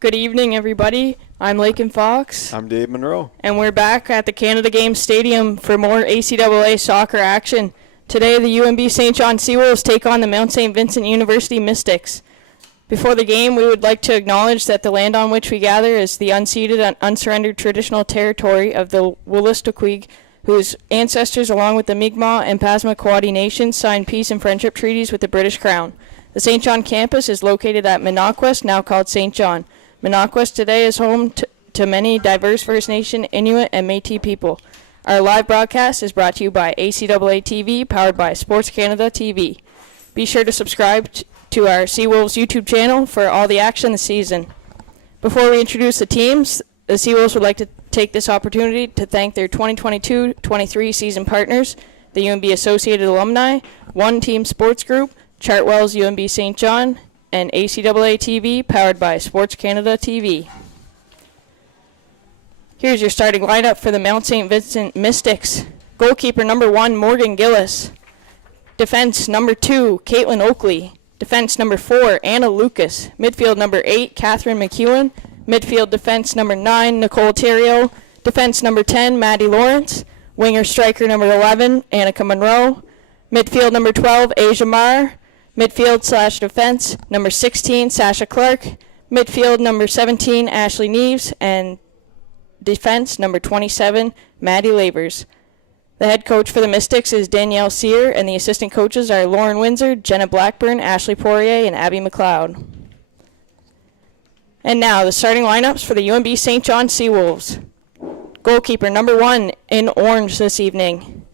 Good evening, everybody. I'm Lakin Fox. I'm Dave Monroe. And we're back at the Canada Games Stadium for more ACAA soccer action. Today, the UNB St. John Seawolves take on the Mount St. Vincent University Mystics. Before the game, we would like to acknowledge that the land on which we gather is the unceded and unsurrendered traditional territory of the Wolastoqiyik, whose ancestors, along with the Mi'kmaq and Passamaquoddy nations, signed peace and friendship treaties with the British Crown. The St. John campus is located at Minocquest, now called St. John. Minocquest today is home to many diverse First Nation, Inuit, and Métis people. Our live broadcast is brought to you by ACAA TV, powered by Sports Canada TV. Be sure to subscribe to our Seawolves YouTube channel for all the action this season. Before we introduce the teams, the Seawolves would like to take this opportunity to thank their 2022-23 season partners, the UNB Associated Alumni, One Team Sports Group, Chartwell's UNB St. John, and ACAA TV, powered by Sports Canada TV. Here's your starting lineup for the Mount St. Vincent Mystics. Goalkeeper number 1, Morgan Gillis. Defense number 2, Caitlin Oakley. Defense number 4, Anna Lucas. Midfield number 8, Catherine McEwen. Midfield defense number 9, Nicole Terrio. Defense number 10, Maddie Lawrence. Winger striker number 11, Annika Monroe. Midfield number 12, Asia Marr. Midfield/defense, number 16, Sasha Clark. Midfield, number 17, Ashley Neves. And defense, number 27, Maddie Labers. The head coach for the Mystics is Danielle Sear, and the assistant coaches are Lauren Windsor, Jenna Blackburn, Ashley Poirier, and Abby McLeod. And now, the starting lineups for the UNB St. John Seawolves. Goalkeeper, number 1, in orange this evening,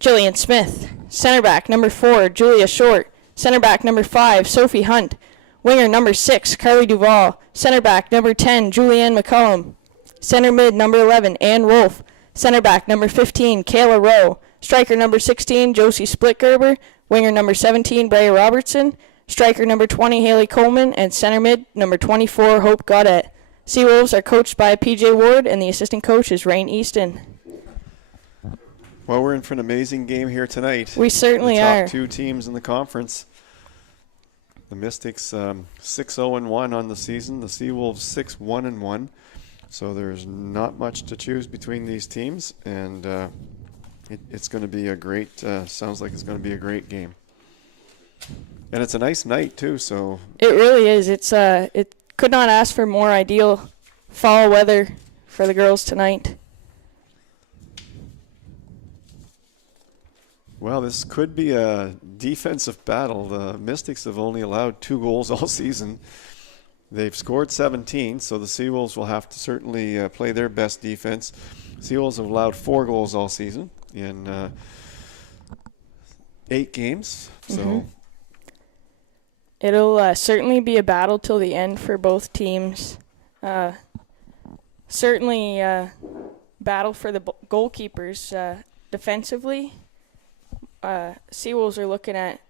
Jillian Smith. Center back, number 4, Julia Short. Center back number 5, Sophie Hunt. Winger number 6, Carly Duvall. Center back number 10, Julianne McCollum. Center mid number 11, Ann Wolf. Center back number 15, Kayla Rowe. Striker number 16, Josie Splitgerber. Winger number 17, Brea Robertson. Striker number 20, Haley Coleman. And center mid number 24, Hope Gaudette. Seawolves are coached by PJ Ward, and the assistant coach is Rain Easton. Well, we're in for an amazing game here tonight. We certainly are. The top 2 teams in the conference. The Mystics 6-0-1 on the season. The Seawolves 6-1-1. So there's not much to choose between these teams, and it's going to be a great. Sounds like it's going to be a great game. And it's a nice night too. So it really is. It could not ask for more ideal fall weather for the girls tonight. Well, this could be a defensive battle. The Mystics have only allowed 2 goals all season. They've scored 17, so the Seawolves will have to certainly play their best defense. Seawolves have allowed 4 goals all season in 8 games. So it'll certainly be a battle till the end for both teams. Certainly battle for the goalkeepers defensively. Seawolves are looking at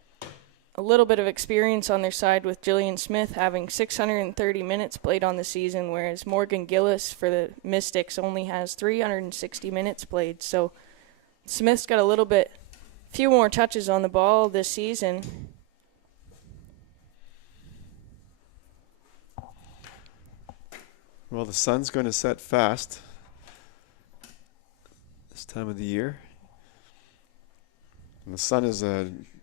a little bit of experience on their side with Jillian Smith having 630 minutes played on the season, whereas Morgan Gillis for the Mystics only has 360 minutes played. So Smith's got few more touches on the ball this season. Well, the sun's going to set fast this time of the year. And the sun is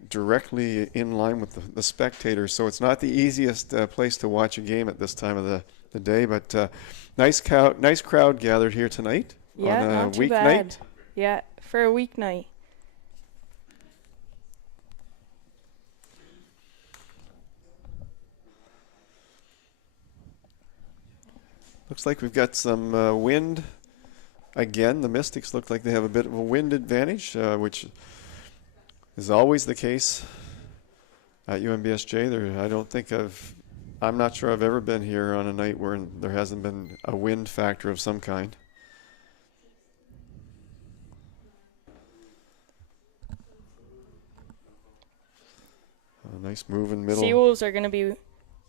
directly in line with the spectators, so it's not the easiest place to watch a game at this time of the day. But nice crowd gathered here tonight on a weeknight. Yeah, for a weeknight. Looks like we've got some wind again. The Mystics look like they have a bit of a wind advantage, which is always the case at UNBSJ. I'm not sure I've ever been here on a night where there hasn't been a wind factor of some kind. A nice move in middle. Seawolves are going to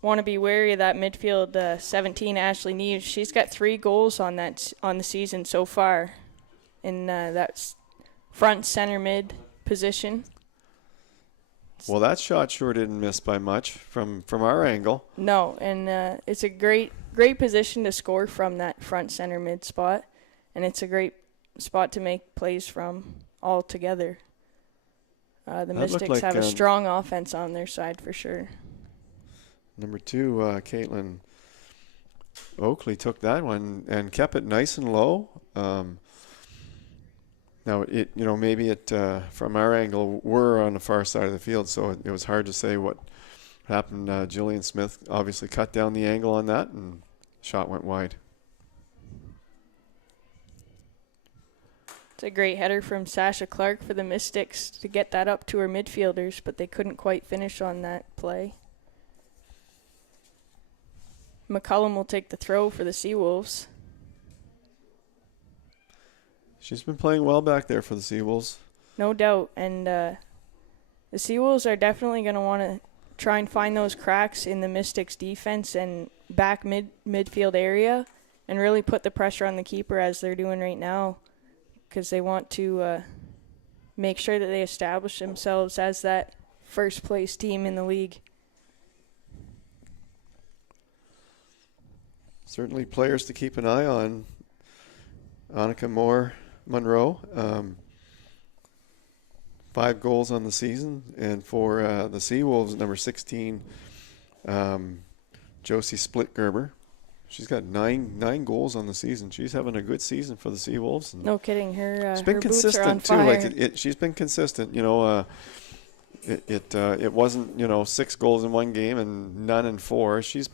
want to be wary of that midfield 17 Ashley Neves. She's got 3 goals on the season so far in that front center mid position. Well, that shot sure didn't miss by much from our angle. No, and it's a great great position to score from, that front center mid spot, and it's a great spot to make plays from all together. The Mystics have a strong offense on their side for sure. Number 2, Caitlin Oakley took that one and kept it nice and low. Now, maybe it from our angle, we're on the far side of the field, so it was hard to say what happened. Jillian Smith obviously cut down the angle on that, and shot went wide. It's a great header from Sasha Clark for the Mystics to get that up to her midfielders, but they couldn't quite finish on that play. McCullum will take the throw for the Seawolves. She's been playing well back there for the Seawolves. No doubt. And the Seawolves are definitely going to want to try and find those cracks in the Mystics' defense and back midfield area and really put the pressure on the keeper as they're doing right now, because they want to make sure that they establish themselves as that first-place team in the league. Certainly players to keep an eye on. Annika Monroe, 5 goals on the season. And for the Seawolves, number 16, Josie Splitgerber. She's got nine goals on the season. She's having a good season for the Seawolves. No kidding. Her been boots are on fire. Too. She's been consistent. It wasn't 6 goals in one game and none in 4. She's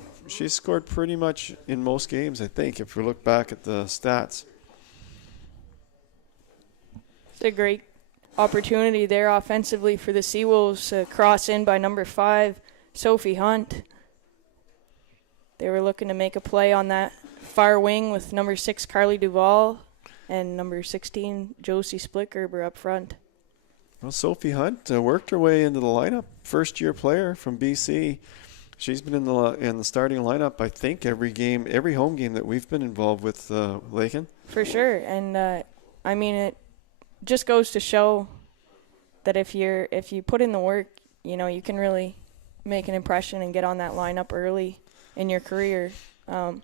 scored pretty much in most games, I think, if we look back at the stats. It's a great opportunity there offensively for the Seawolves. Cross in by number 5, Sophie Hunt. They were looking to make a play on that far wing with number 6, Carly Duvall, and number 16, Josie Splitgerber up front. Well, Sophie Hunt worked her way into the lineup. First-year player from BC. She's been in the starting lineup, I think, every home game that we've been involved with, Lakin. For sure, and it just goes to show that if you put in the work, you can really make an impression and get on that lineup early in your career. Well,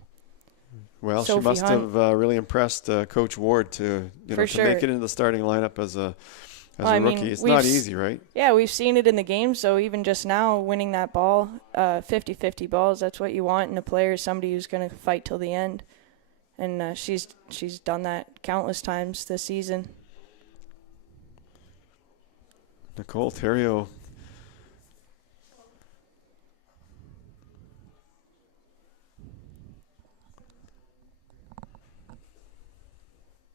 Sophie she must Hunt have really impressed Coach Ward to make it into the starting lineup as a rookie. It's not easy, right? Yeah, we've seen it in the games, so even just now winning that ball, 50-50 balls, that's what you want in a player, somebody who's going to fight till the end. And she's done that countless times this season. Nicole Theriault.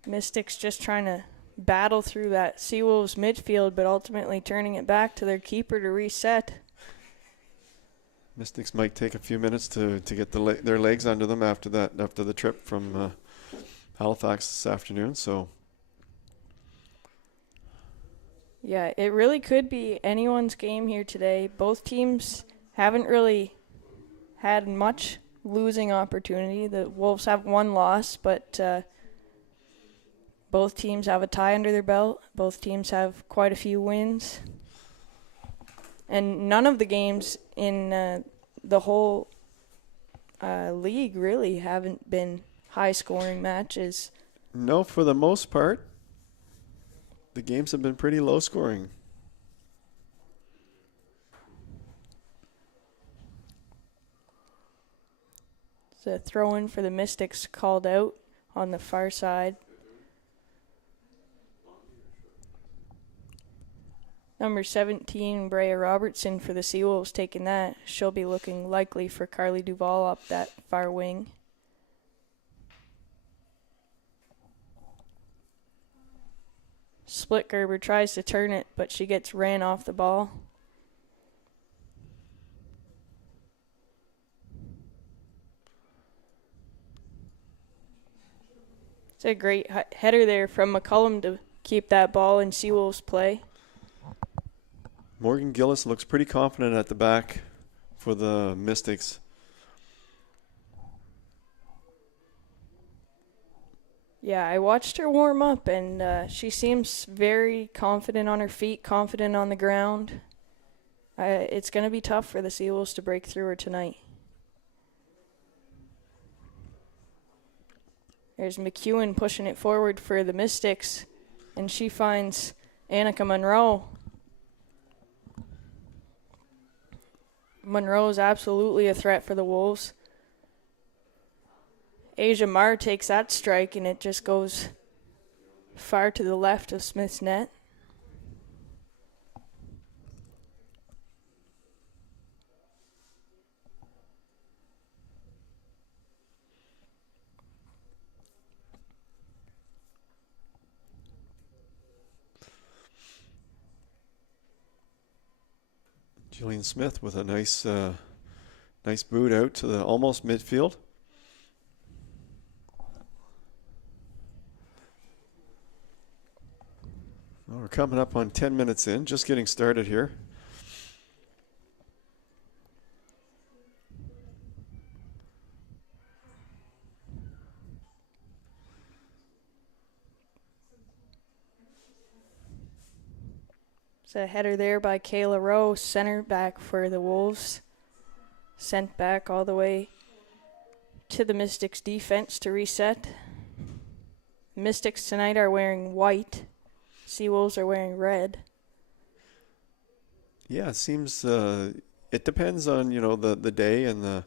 Mystics just trying to battle through that Seawolves midfield, but ultimately turning it back to their keeper to reset. Mystics might take a few minutes to get their legs under them after the trip from Halifax this afternoon. So. Yeah, it really could be anyone's game here today. Both teams haven't really had much losing opportunity. The Wolves have 1 loss, but both teams have a tie under their belt. Both teams have quite a few wins. And none of the games in the whole league really haven't been high-scoring matches. No, for the most part, the games have been pretty low-scoring. It's a throw-in for the Mystics called out on the far side. Number 17, Brea Robertson for the Seawolves taking that. She'll be looking likely for Carly Duvall up that far wing. Splitgerber tries to turn it, but she gets ran off the ball. It's a great header there from McCullum to keep that ball in Seawolves play. Morgan Gillis looks pretty confident at the back for the Mystics. Yeah, I watched her warm up, and she seems very confident on her feet, confident on the ground. It's going to be tough for the Seawolves to break through her tonight. There's McEwen pushing it forward for the Mystics, and she finds Annika Monroe. Monroe is absolutely a threat for the Wolves. Asia Marr takes that strike, and it just goes far to the left of Smith's net. Jillian Smith with a nice boot out to the almost midfield. Well, we're coming up on 10 minutes in, just getting started here. It's a header there by Kayla Rowe, center back for the Wolves. Sent back all the way to the Mystics defense to reset. Mystics tonight are wearing white. Seawolves are wearing red. Yeah, it seems it depends on the day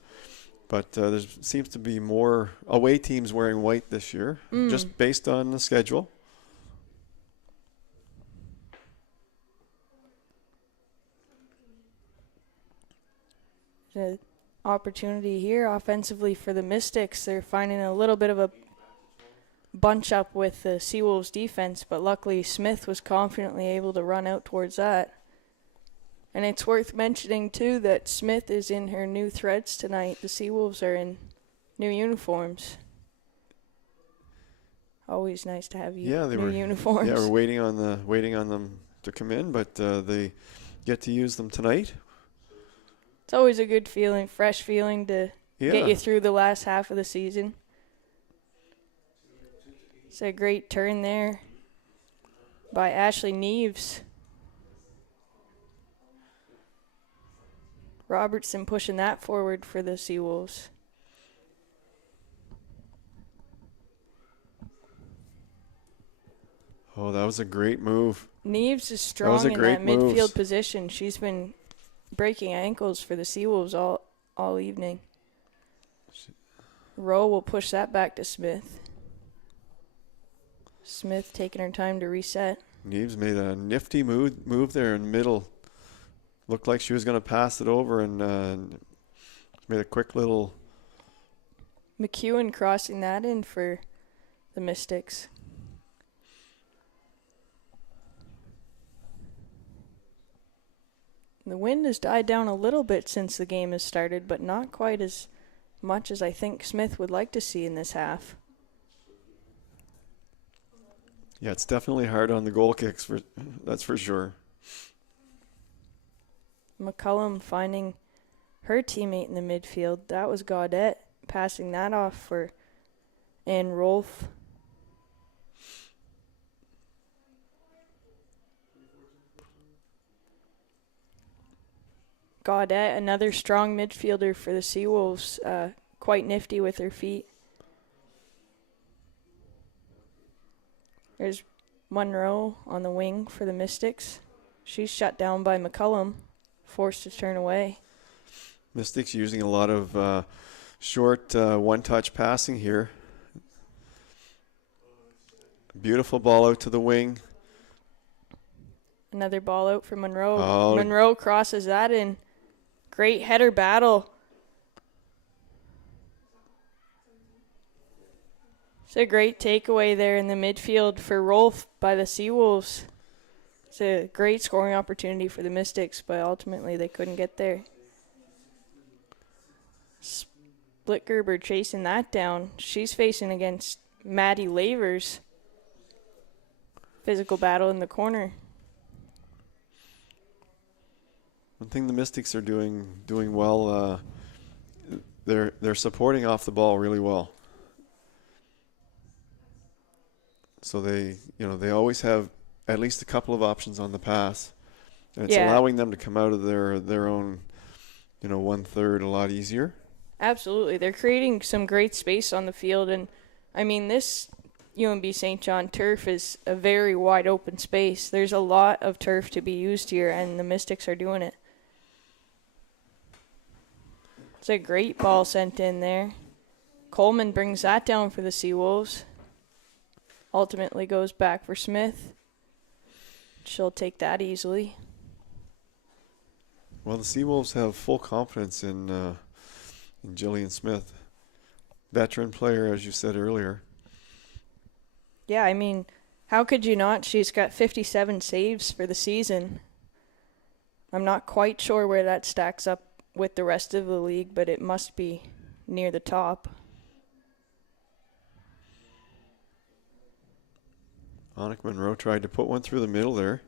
but there seems to be more away teams wearing white this year, just based on the schedule. The opportunity here offensively for the Mystics. They're finding a little bit of a bunch up with the Seawolves defense, but luckily Smith was confidently able to run out towards that. And it's worth mentioning too that Smith is in her new threads tonight. The Seawolves are in new uniforms. Always nice to have new uniforms. Yeah, we're waiting on them to come in, but they get to use them tonight. It's always a good feeling, fresh feeling to get you through the last half of the season. It's a great turn there by Ashley Neves. Robertson pushing that forward for the Seawolves. Oh, that was a great move. Neves is strong in that midfield position. She's been breaking ankles for the Seawolves all evening. Rowe will push that back to Smith. Smith taking her time to reset. Neves made a nifty move there in the middle. Looked like she was going to pass it over and made a quick little... McEwen crossing that in for the Mystics. The wind has died down a little bit since the game has started, but not quite as much as I think Smith would like to see in this half. Yeah, it's definitely hard on the goal kicks, that's for sure. McCullum finding her teammate in the midfield. That was Gaudette passing that off for Ann Rolfe. Gaudette, another strong midfielder for the Seawolves, quite nifty with her feet. There's Monroe on the wing for the Mystics. She's shut down by McCullum, forced to turn away. Mystics using a lot of short one-touch passing here. Beautiful ball out to the wing. Another ball out for Monroe. Oh. Monroe crosses that in. Great header battle. It's a great takeaway there in the midfield for Rolfe by the Seawolves. It's a great scoring opportunity for the Mystics, but ultimately they couldn't get there. Splitgerber chasing that down. She's facing against Maddie Lavers. Physical battle in the corner. One thing the Mystics are doing well, they're supporting off the ball really well. So they always have at least a couple of options on the pass, and it's allowing them to come out of their own, 1/3 a lot easier. Absolutely, they're creating some great space on the field, and I mean, this UNB St. John turf is a very wide open space. There's a lot of turf to be used here, and the Mystics are doing it. It's a great ball sent in there. Coleman brings that down for the Seawolves. Ultimately goes back for Smith. She'll take that easily. Well, the Seawolves have full confidence in Jillian Smith. Veteran player, as you said earlier. Yeah, I mean, how could you not? She's got 57 saves for the season. I'm not quite sure where that stacks up with the rest of the league, but it must be near the top. Annika Monroe tried to put one through the middle there.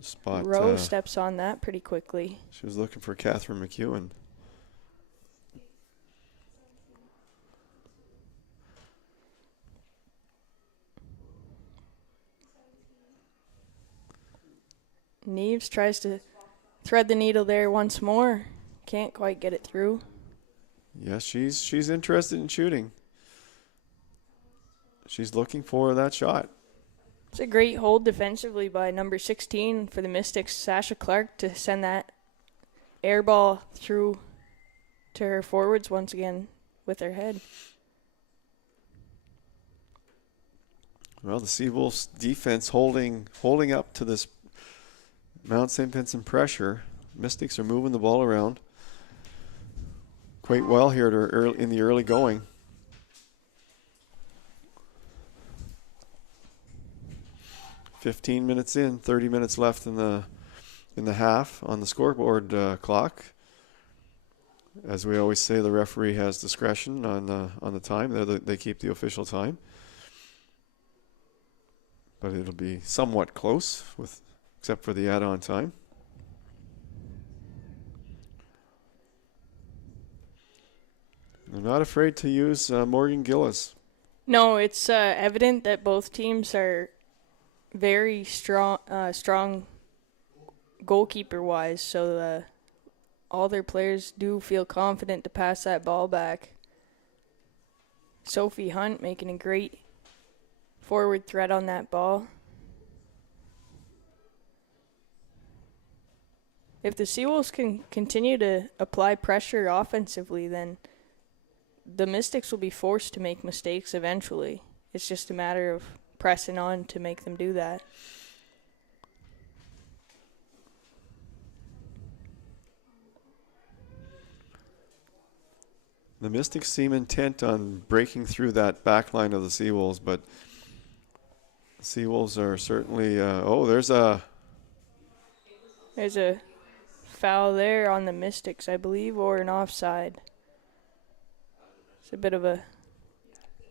Spot. Rowe steps on that pretty quickly. She was looking for Catherine McEwen. Neves tries to thread the needle there once more. Can't quite get it through. Yes, she's interested in shooting. She's looking for that shot. It's a great hold defensively by number 16 for the Mystics, Sasha Clark, to send that air ball through to her forwards once again with her head. Well, the Seawolves defense holding up to this Mount St. Vincent pressure. Mystics are moving the ball around quite well here in the early going. .15 in, 30 minutes left in the half on the scoreboard clock. As we always say, the referee has discretion on the time. They keep the official time, but it'll be somewhat close except for the add-on time. They're not afraid to use Morgan Gillis. No, it's evident that both teams are very strong goalkeeper-wise, so all their players do feel confident to pass that ball back. Sophie Hunt making a great forward threat on that ball. If the Seawolves can continue to apply pressure offensively, then the Mystics will be forced to make mistakes eventually. It's just a matter of pressing on to make them do that. The Mystics seem intent on breaking through that back line of the Seawolves, but the Seawolves are certainly... there's a foul there on the Mystics, I believe, or an offside. It's a bit of a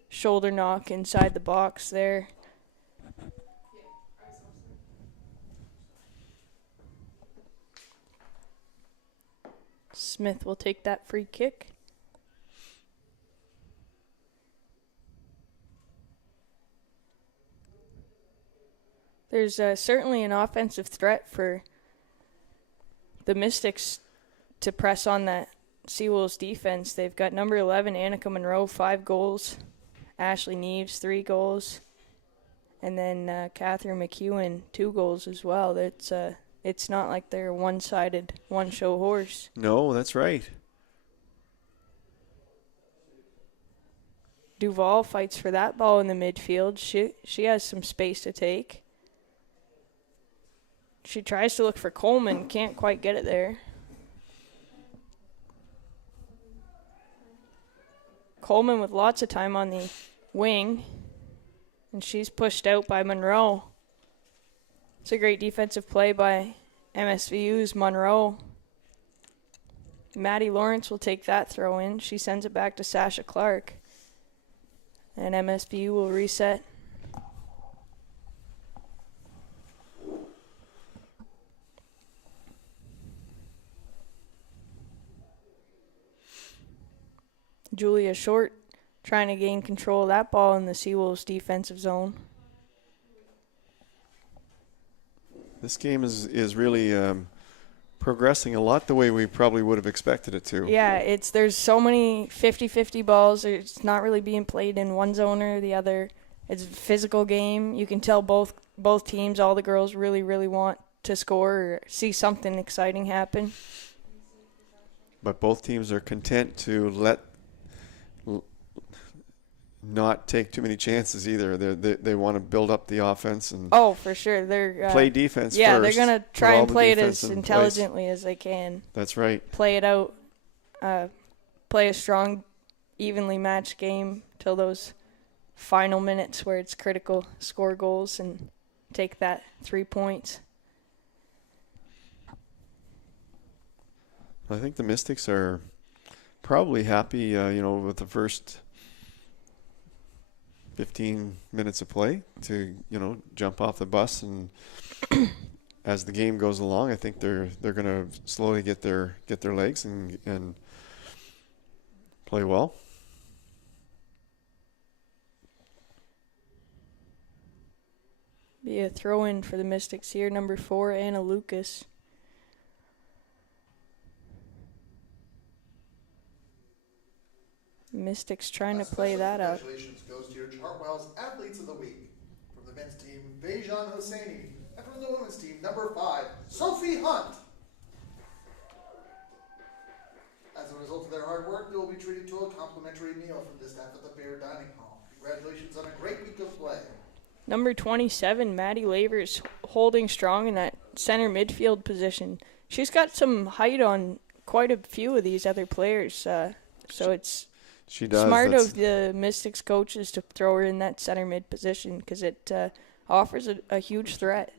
shoulder knock inside the box there. Smith will take that free kick. There's certainly an offensive threat for the Mystics to press on that Seawolves defense. They've got number 11, Annika Monroe, 5 goals. Ashley Neves, 3 goals. And then Catherine McEwen, 2 goals as well. It's not like they're a one-sided, one-show horse. No, that's right. Duval fights for that ball in the midfield. She has some space to take. She tries to look for Coleman, can't quite get it there. Coleman with lots of time on the wing, and she's pushed out by Monroe. It's a great defensive play by MSVU's Monroe. Maddie Lawrence will take that throw in. She sends it back to Sasha Clark, and MSVU will reset. Julia Short trying to gain control of that ball in the Seawolves defensive zone. This game is really progressing a lot the way we probably would have expected it to. Yeah, there's so many 50-50 balls. It's not really being played in one zone or the other. It's a physical game. You can tell both teams, all the girls really, really want to score or see something exciting happen. But both teams are content to not take too many chances either. They want to build up the offense and For sure. They're play defense yeah, first. they're going to try and play it as in intelligently as they can. That's right. Play it out, play a strong, evenly matched game till those final minutes where it's critical, score goals and take that 3 points. I think the Mystics are probably happy, with the first 15 minutes of play to, jump off the bus. And as the game goes along, I think they're going to slowly get their legs and play well. Be a throw-in for the Mystics here, number 4, Anna Lucas. Mystics trying to play that out. Congratulations goes to your Chartwell's Athletes of the Week. From the men's team, Bejan Hosseini. And from the women's team, number 5, Sophie Hunt. As a result of their hard work, they will be treated to a complimentary meal from the staff at the Bear Dining Hall. Congratulations on a great week of play. Number 27, Maddie Lavers, holding strong in that center midfield position. She's got some height on quite a few of these other players, so it's she does. Smart of the Mystics coaches to throw her in that center mid position because it offers a huge threat.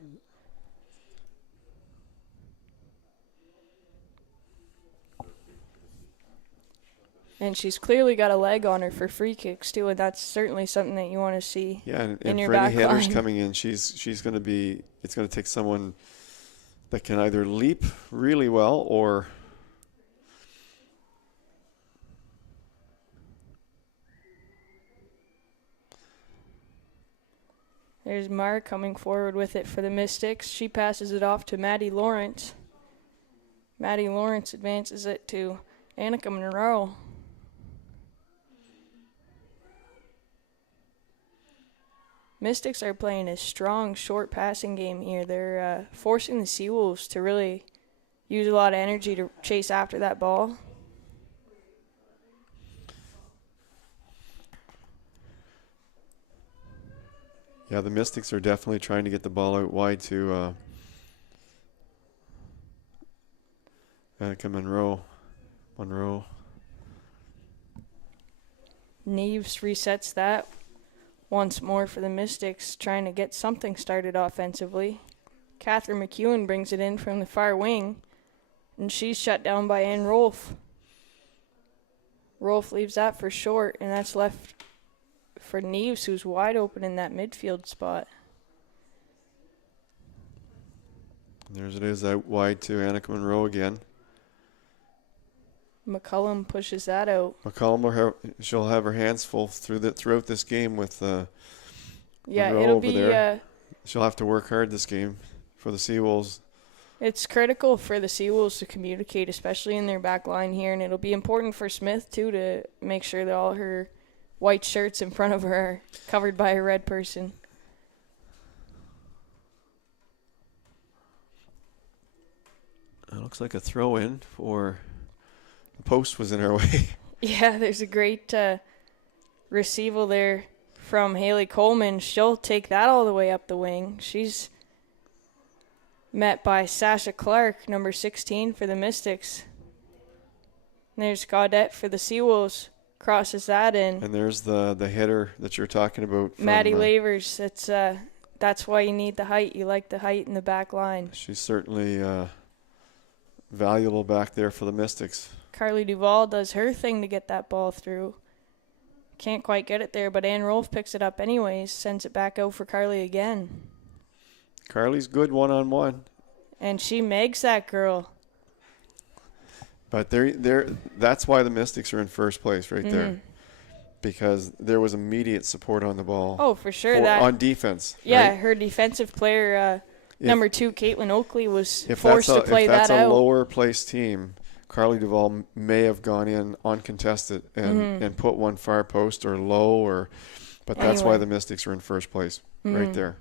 And she's clearly got a leg on her for free kicks too, and that's certainly something that you want to see. Yeah, in your for any back headers line. coming in, she's going to be. It's going to take someone that can either leap really well or. There's Mara coming forward with it for the Mystics. She passes it off to Maddie Lawrence. Maddie Lawrence advances it to Annika Monroe. Mystics are playing a strong, short passing game here. They're forcing the Seawolves to really use a lot of energy to chase after that ball. Yeah, the Mystics are definitely trying to get the ball out wide to Annika Monroe. Neves resets that once more for the Mystics, trying to get something started offensively. Catherine McEwen brings it in from the far wing, and she's shut down by Ann Rolfe. Rolfe leaves that for short, and that's left for Neves, who's wide open in that midfield spot. There's it is out wide to Annika Monroe again. McCullum pushes that out. McCullum, she'll have her hands full throughout this game with Yeah, Monroe it'll over be. there. She'll have to work hard this game for the Seawolves. It's critical for the Seawolves to communicate, especially in their back line here, and it'll be important for Smith too to make sure that all her white shirts in front of her are covered by a red person. It looks like a throw-in for the post was in our way. Yeah, there's a great receival there from Haley Coleman. She'll take that all the way up the wing. She's met by Sasha Clark, number 16 for the Mystics. And there's Gaudette for the Seawolves. Crosses that in. And there's the header that you're talking about. Maddie Lavers. That's why you need the height. You like the height in the back line. She's certainly valuable back there for the Mystics. Carly Duvall does her thing to get that ball through. Can't quite get it there, but Ann Rolfe picks it up anyways, sends it back out for Carly again. Carly's good one-on-one. And she makes that girl. But that's why the Mystics are in first place right there. Because there was immediate support on the ball. Oh, for sure. On defense. Yeah, right? her defensive player number 2, Caitlin Oakley, was if forced to play that out. If that's a lower placed team, Carly Duvall may have gone in uncontested and put one far post or low, but that's why the Mystics are in first place right there.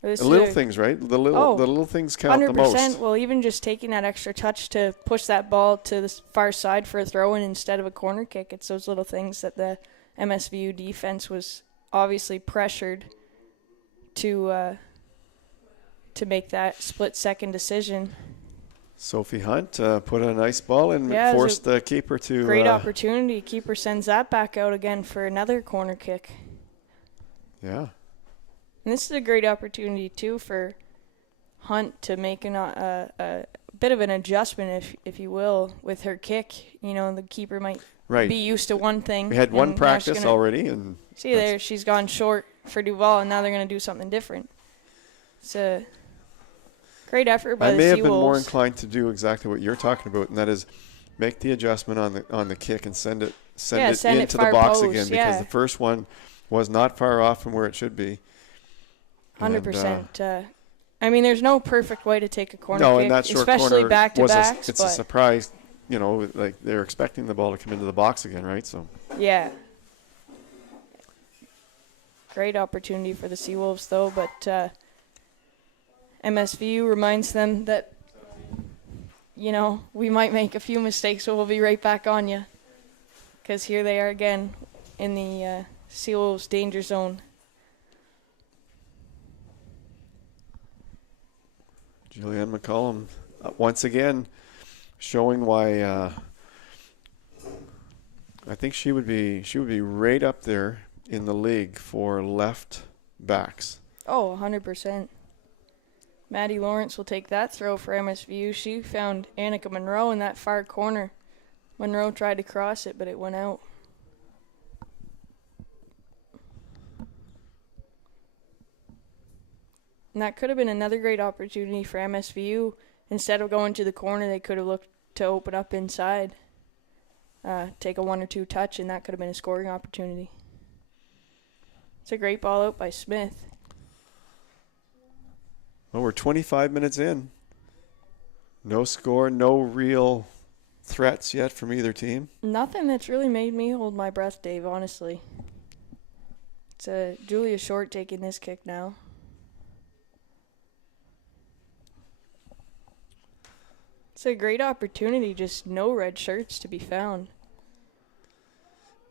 The little things, right? The little things count 100%. The most. Well, even just taking that extra touch to push that ball to the far side for a throw-in instead of a corner kick, it's those little things that the MSVU defense was obviously pressured to make that split-second decision. Sophie Hunt put a nice ball and forced the keeper to... Great opportunity. Keeper sends that back out again for another corner kick. Yeah. And this is a great opportunity, too, for Hunt to make a bit of an adjustment, if you will, with her kick. You know, the keeper might be used to one thing. We had one practice already. And see there, she's gone short for Duval, and now they're going to do something different. It's a great effort by the Seawolves. I may have been more inclined to do exactly what you're talking about, and that is make the adjustment on the kick and send it into the box again, because the first one was not far off from where it should be. 100%. I mean, there's no perfect way to take a corner kick, and that short especially corner back-to-backs. It's a surprise, you know, like they're expecting the ball to come into the box again, right? So yeah. Great opportunity for the Seawolves, though, but MSVU reminds them that, you know, we might make a few mistakes, so we'll be right back on you. Because here they are again in the Seawolves danger zone. Julianne McCollum once again showing why I think she would be right up there in the league for left backs. Oh, 100%. Maddie Lawrence will take that throw for MSVU. She found Annika Monroe in that far corner. Monroe tried to cross it, but it went out. And that could have been another great opportunity for MSVU. Instead of going to the corner, they could have looked to open up inside, take a 1 or 2 touch, and that could have been a scoring opportunity. It's a great ball out by Smith. Well, we're 25 minutes in. No score, no real threats yet from either team. Nothing that's really made me hold my breath, Dave, honestly. It's Julia Short taking this kick now. It's a great opportunity, just no red shirts to be found.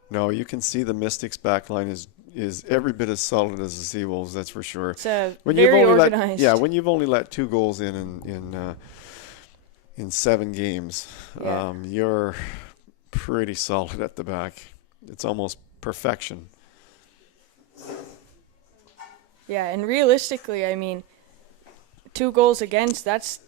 No, you can see the Mystics backline is every bit as solid as the Seawolves, that's for sure. It's very organized. When you've only let 2 goals in 7 games, you're pretty solid at the back. It's almost perfection. Yeah, and realistically, I mean, 2 goals against, that's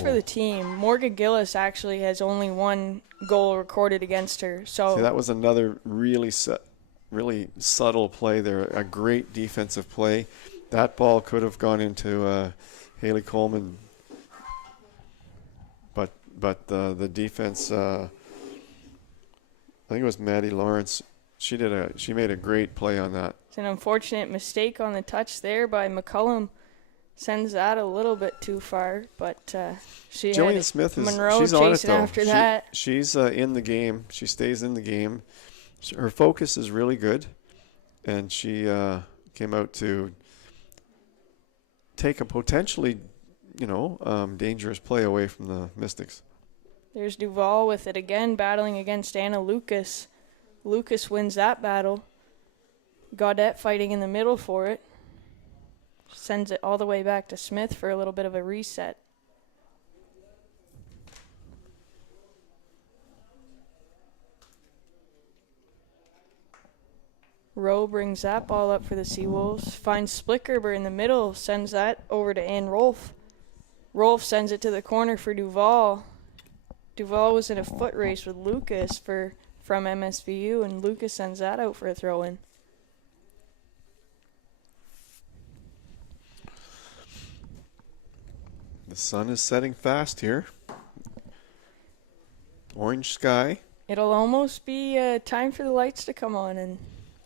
for the team. Morgan Gillis actually has only 1 goal recorded against her. So see, that was another really subtle play there, a great defensive play. That ball could have gone into Haley Coleman, but the defense, I think it was Maddie Lawrence. She made a great play on that. It's an unfortunate mistake on the touch there by McCullum. Sends that a little bit too far, but Jillian Smith Monroe she's chasing on it, though. after that. She's in the game. She stays in the game. Her focus is really good, and she came out to take a potentially, dangerous play away from the Mystics. There's Duval with it again, battling against Anna Lucas. Lucas wins that battle. Gaudette fighting in the middle for it. Sends it all the way back to Smith for a little bit of a reset. Rowe brings that ball up for the Seawolves. Finds Splickgerber in the middle. Sends that over to Ann Rolfe. Rolfe sends it to the corner for Duval. Duval was in a foot race with Lucas from MSVU, and Lucas sends that out for a throw-in. The sun is setting fast here. Orange sky. It'll almost be time for the lights to come on, and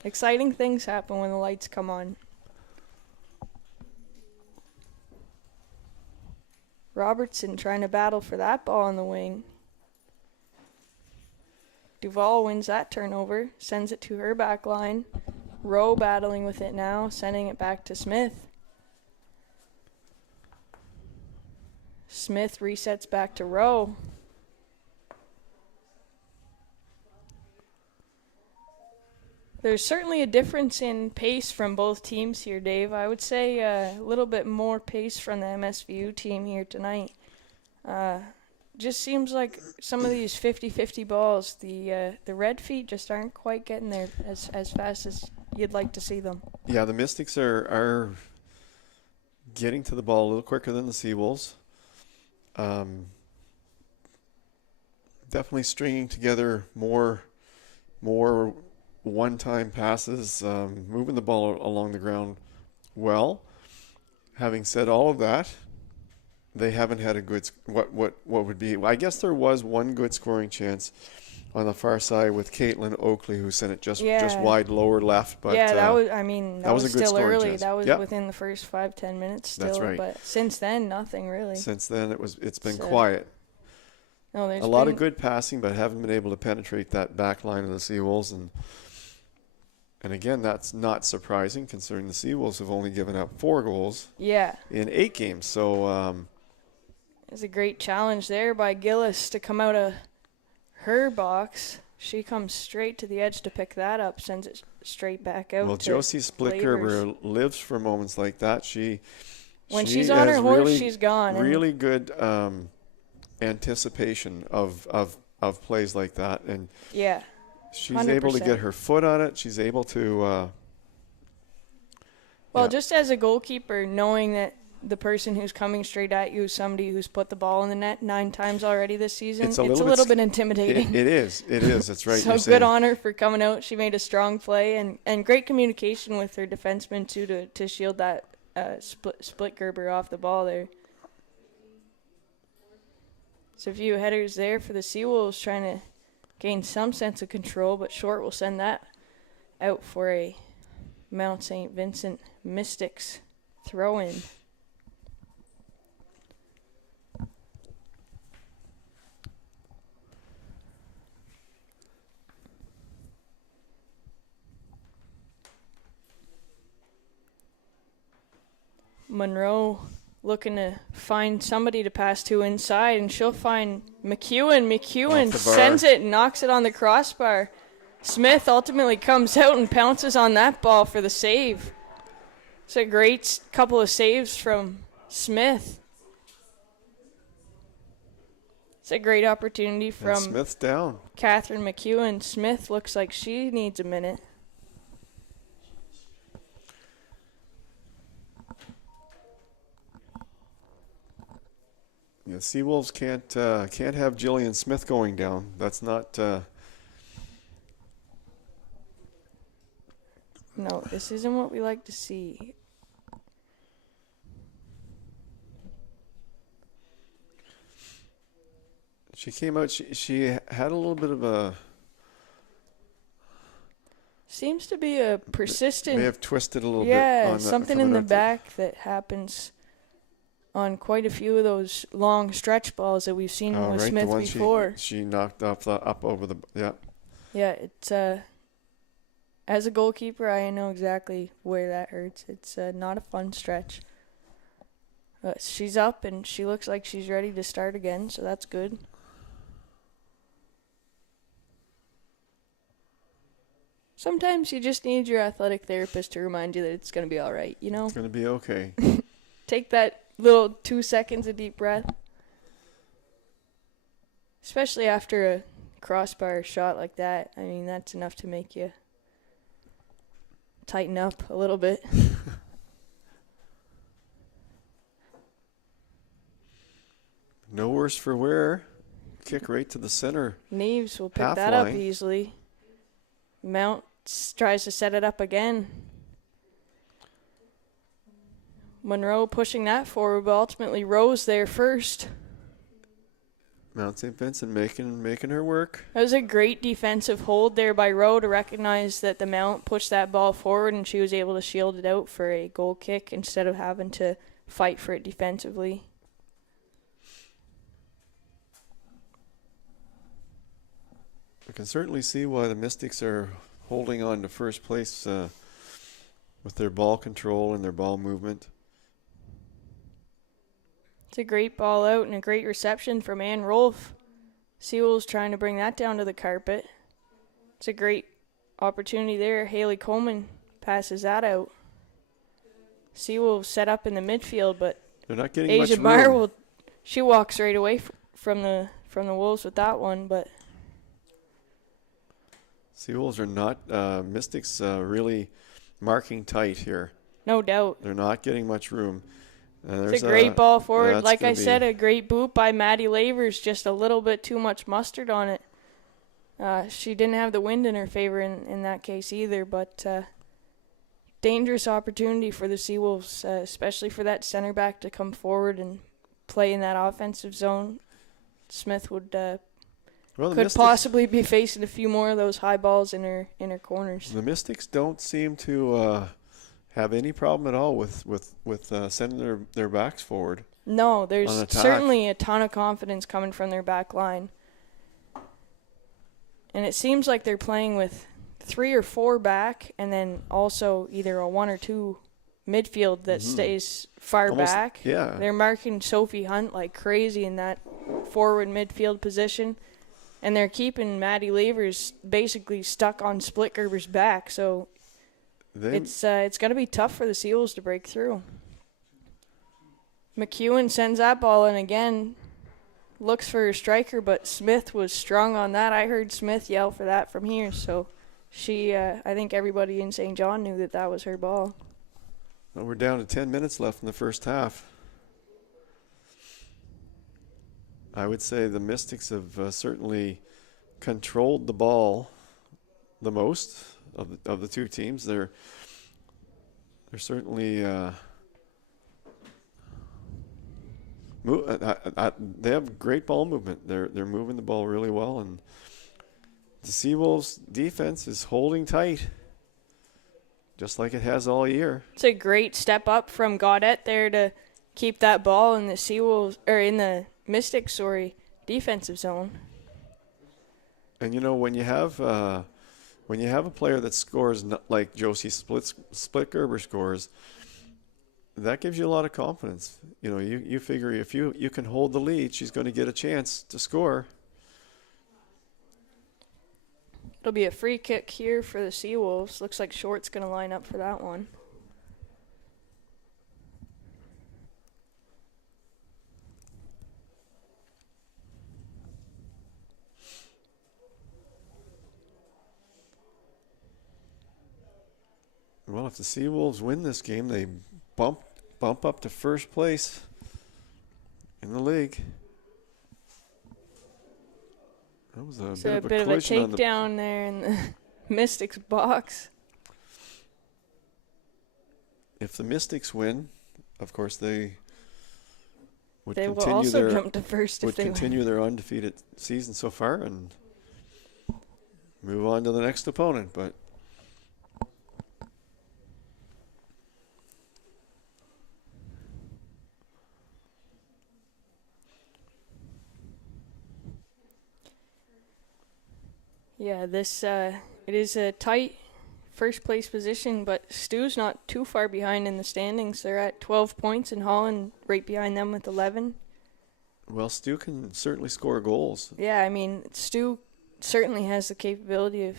exciting things happen when the lights come on. Robertson trying to battle for that ball on the wing. Duvall wins that turnover, sends it to her back line. Rowe battling with it now, sending it back to Smith. Smith resets back to Rowe. There's certainly a difference in pace from both teams here, Dave. I would say a little bit more pace from the MSVU team here tonight. Just seems like some of these 50-50 balls, the red feet just aren't quite getting there as fast as you'd like to see them. Yeah, the Mystics are getting to the ball a little quicker than the Seawolves. Definitely stringing together more one-time passes, moving the ball along the ground well. Having said all of that, they haven't had a good what would be. I guess there was one good scoring chance on the far side with Caitlin Oakley, who sent it just wide lower left. But that was that was a good still scoring early. chance. That was Yep. within the first 5-10 minutes still. That's right. But since then, nothing really. Since then, it's been So, quiet. No, there's A lot been of good passing, but haven't been able to penetrate that back line of the Seawolves. And again, that's not surprising considering the Seawolves have only given up 4 goals in 8 games. So it's a great challenge there by Gillis to come out of her box. She comes straight to the edge to pick that up, sends it straight back out. well, to Josie Splitgerber Lavers. lives for moments like that. When she she's on her has horse, really, she's gone. and really good anticipation of plays like that, and yeah, she's able to 100%. get her foot on it. She's able to. just as a goalkeeper, knowing that the person who's coming straight at you is somebody who's put the ball in the net 9 times already this season, it's a little bit intimidating. It is. That's right. So good on her for coming out. She made a strong play and great communication with her defenseman too to shield that split Gerber off the ball there. So a few headers there for the Seawolves trying to gain some sense of control, but Short will send that out for a Mount St. Vincent Mystics throw-in. Monroe looking to find somebody to pass to inside, and she'll find McEwen. McEwen sends it and knocks it on the crossbar. Smith ultimately comes out and pounces on that ball for the save. It's a great couple of saves from Smith. It's a great opportunity from Smith's down. Catherine McEwen. Smith looks like she needs a minute. Yeah, Seawolves can't have Jillian Smith going down. That's not. No, this isn't what we like to see. She came out. She had a little bit of a. Seems to be a persistent. May have twisted a little bit. Yeah, something in the back that happens on quite a few of those long stretch balls that we've seen with right, Smith the one before. She knocked up over the. Yeah. Yeah, it's as a goalkeeper, I know exactly where that hurts. It's not a fun stretch. She's up and she looks like she's ready to start again, so that's good. Sometimes you just need your athletic therapist to remind you that it's going to be all right, you know? It's going to be okay. Take that little 2 seconds of deep breath. Especially after a crossbar shot like that. I mean, that's enough to make you tighten up a little bit. No worse for wear. Kick right to the center. Neves will pick Half that up line. easily. Mount tries to set it up again. Monroe pushing that forward, but ultimately Rose there first. Mount St. Vincent making her work. That was a great defensive hold there by Rowe to recognize that the Mount pushed that ball forward and she was able to shield it out for a goal kick instead of having to fight for it defensively. I can certainly see why the Mystics are holding on to first place with their ball control and their ball movement. It's a great ball out and a great reception from Ann Rolfe. Seawolves trying to bring that down to the carpet. It's a great opportunity there. Haley Coleman passes that out. Seawolves set up in the midfield, but They're not getting Asia much Meyer room. she walks right away from the Wolves with that one, but Seawolves are not Mystics really marking tight here. no doubt. They're not getting much room. It's a great ball forward. that's Like I gonna said, a great boot by Maddie Lavers, just a little bit too much mustard on it. She didn't have the wind in her favor in that case either, but dangerous opportunity for the Seawolves, especially for that center back to come forward and play in that offensive zone. Smith would could possibly be facing a few more of those high balls in her corners. The Mystics don't seem to have any problem at all with sending their backs forward. No, there's certainly a ton of confidence coming from their back line. And it seems like they're playing with 3 or 4 back and then also either a 1 or 2 midfield that stays far back. Yeah. They're marking Sophie Hunt like crazy in that forward midfield position. And they're keeping Maddie Lavers basically stuck on Splitgerber's back. So it's going to be tough for the Seals to break through. McEwen sends that ball in again. Looks for a striker, but Smith was strong on that. I heard Smith yell for that from here. So I think everybody in St. John knew that was her ball. Well, we're down to 10 minutes left in the first half. I would say the Mystics have certainly controlled the ball the most of the two teams. They're certainly they have great ball movement. They're moving the ball really well, and the Seawolves defense is holding tight, just like it has all year. It's a great step up from Gaudette there to keep that ball in the Seawolves or in the Mystics, defensive zone. And when you have a player that scores like Josie Splitgerber scores, that gives you a lot of confidence. You figure if you can hold the lead, she's going to get a chance to score. It'll be a free kick here for the Seawolves. Looks like Short's going to line up for that one. Well, if the Seawolves win this game, they bump up to first place in the league. That was a bit of a takedown there in the Mystics box. If the Mystics win, of course they would will continue also jump to first if they continue their undefeated season so far and move on to the next opponent. But yeah, it is a tight first place position, but Stew's not too far behind in the standings. They're at 12 points, and Holland right behind them with 11. Well, Stew can certainly score goals. Yeah, I mean, Stew certainly has the capability of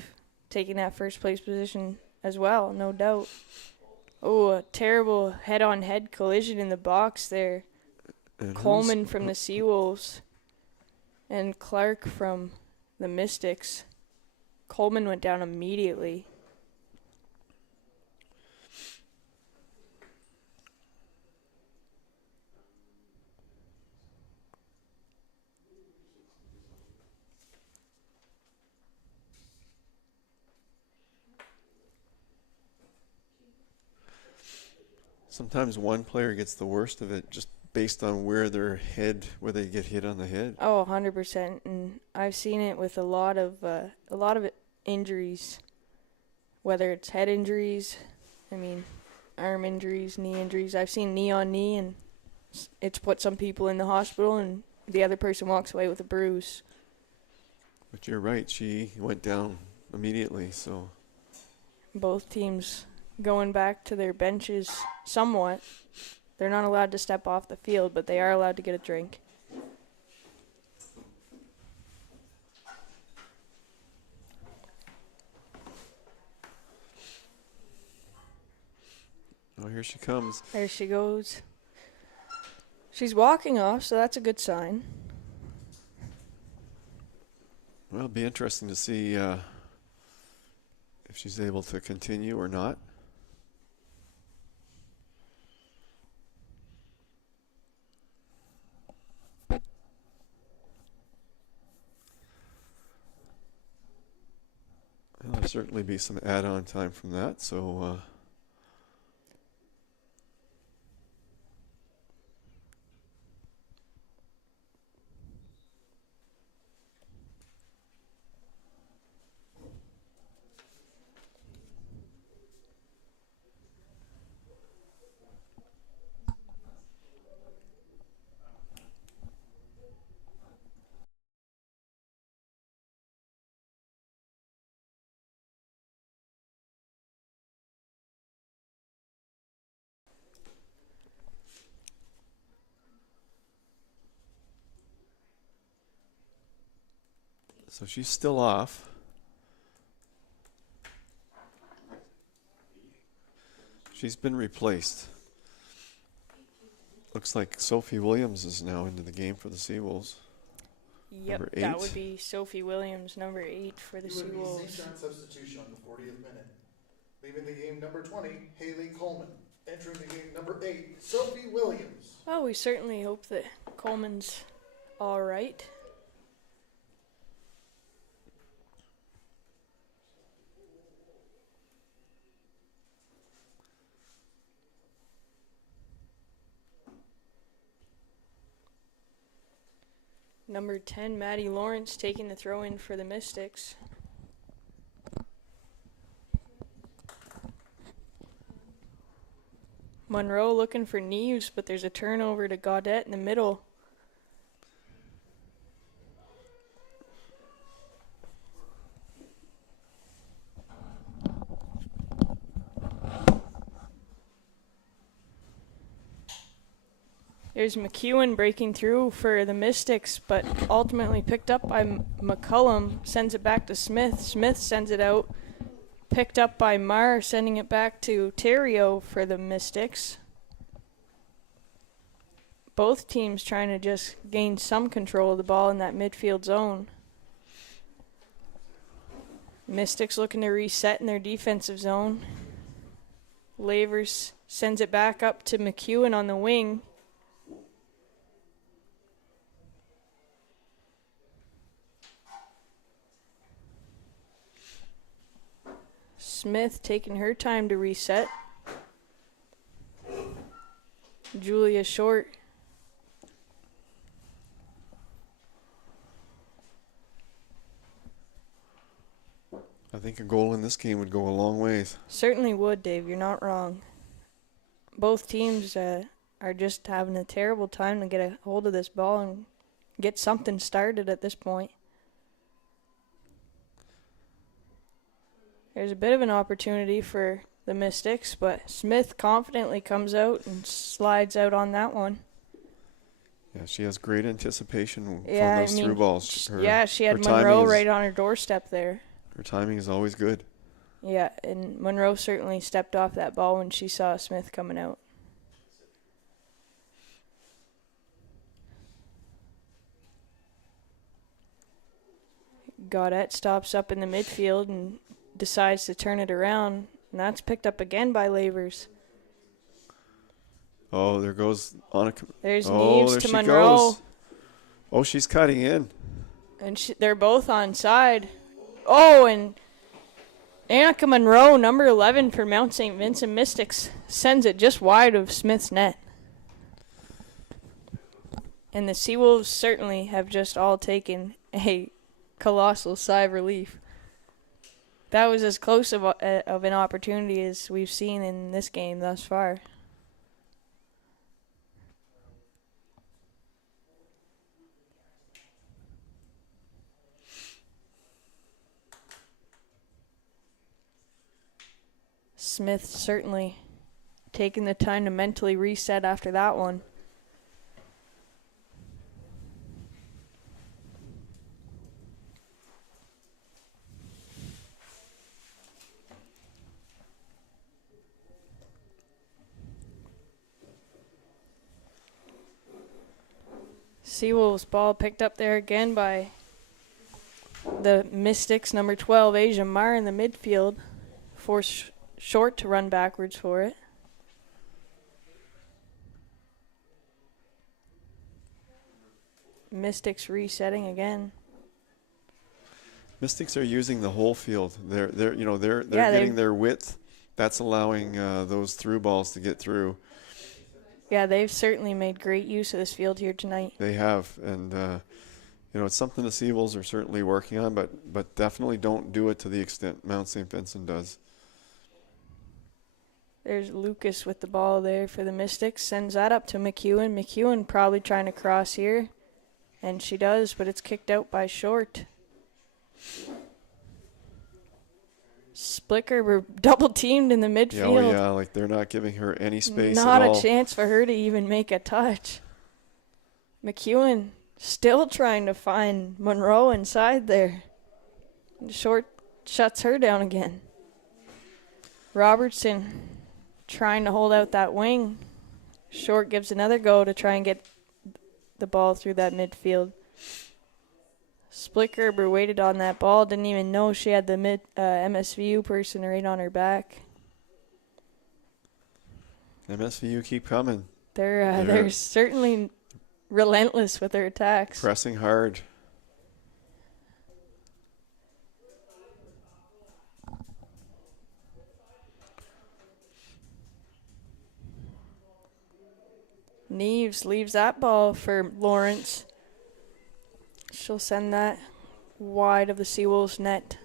taking that first place position as well, no doubt. Oh, a terrible head-on-head collision in the box there. And Coleman from the Seawolves and Clark from the Mystics. Coleman went down immediately. Sometimes one player gets the worst of it just based on where they get hit on the head. Oh, 100%. And I've seen it with a lot of injuries, whether it's head injuries, arm injuries, knee injuries. I've seen knee on knee, and it's put some people in the hospital, and the other person walks away with a bruise. But you're right, she went down immediately, so Both teams going back to their benches somewhat. They're not allowed to step off the field, but they are allowed to get a drink. oh, here she comes. There she goes. She's walking off, so that's a good sign. Well, it'll be interesting to see if she's able to continue or not. There'll certainly be some add-on time from that, so so she's still off. She's been replaced. Looks like Sophie Williams is now into the game for the Seawolves. Yep, Number that 8. would be Sophie Williams, number 8 for the Seawolves. UNBSJ substitution on the 40th minute. Leaving the game number 20, Haley Coleman. Entering the game number 8, Sophie Williams. Well, we certainly hope that Coleman's all right. Number 10, Maddie Lawrence taking the throw in for the Mystics. Monroe looking for Neves, but there's a turnover to Gaudette in the middle. There's McEwen breaking through for the Mystics, but ultimately picked up by McCullum, sends it back to Smith. Smith sends it out, picked up by Marr, sending it back to Terrio for the Mystics. Both teams trying to just gain some control of the ball in that midfield zone. Mystics looking to reset in their defensive zone. Lavers sends it back up to McEwen on the wing. Smith taking her time to reset. Julia Short. I think a goal in this game would go a long ways. Certainly would, Dave. You're not wrong. Both teams are just having a terrible time to get a hold of this ball and get something started at this point. There's a bit of an opportunity for the Mystics, but Smith confidently comes out and slides out on that one. Yeah, she has great anticipation from Yeah, those through balls. she had Monroe right on her doorstep there. Her timing is always good. Yeah, and Monroe certainly stepped off that ball when she saw Smith coming out. Gaudette stops up in the midfield and decides to turn it around, and that's picked up again by Lavers. Oh, there goes Annika. There's Oh, Neves there to she Monroe. goes. Oh, she's cutting in. And they're both on side. Oh, and Annika Monroe, number 11 for Mount St. Vincent Mystics, sends it just wide of Smith's net. And the Seawolves certainly have just all taken a colossal sigh of relief. That was as close of an opportunity as we've seen in this game thus far. Smith certainly taking the time to mentally reset after that one. Seawolves ball picked up there again by the Mystics, number 12, Asia Meyer in the midfield. Forced Short to run backwards for it. Mystics resetting again. Mystics are using the whole field. They're Yeah, getting their width. That's allowing those through balls to get through. Yeah, they've certainly made great use of this field here tonight. They have, and it's something the Seawolves are certainly working on, but definitely don't do it to the extent Mount St. Vincent does. There's Lucas with the ball there for the Mystics. Sends that up to McEwen. McEwen probably trying to cross here. And she does, but it's kicked out by Short. Splicker were double teamed in the midfield. Yeah, like they're not giving her any space at Not all. a chance for her to even make a touch. McEwen still trying to find Monroe inside there. Short shuts her down again. Robertson trying to hold out that wing. Short gives another go to try and get the ball through that midfield. Splicker waited on that ball, didn't even know she had the MSVU person right on her back. MSVU keep coming. They're certainly relentless with their attacks. Pressing hard. Neves leaves that ball for Lawrence. She'll send that wide of the Seawolves net.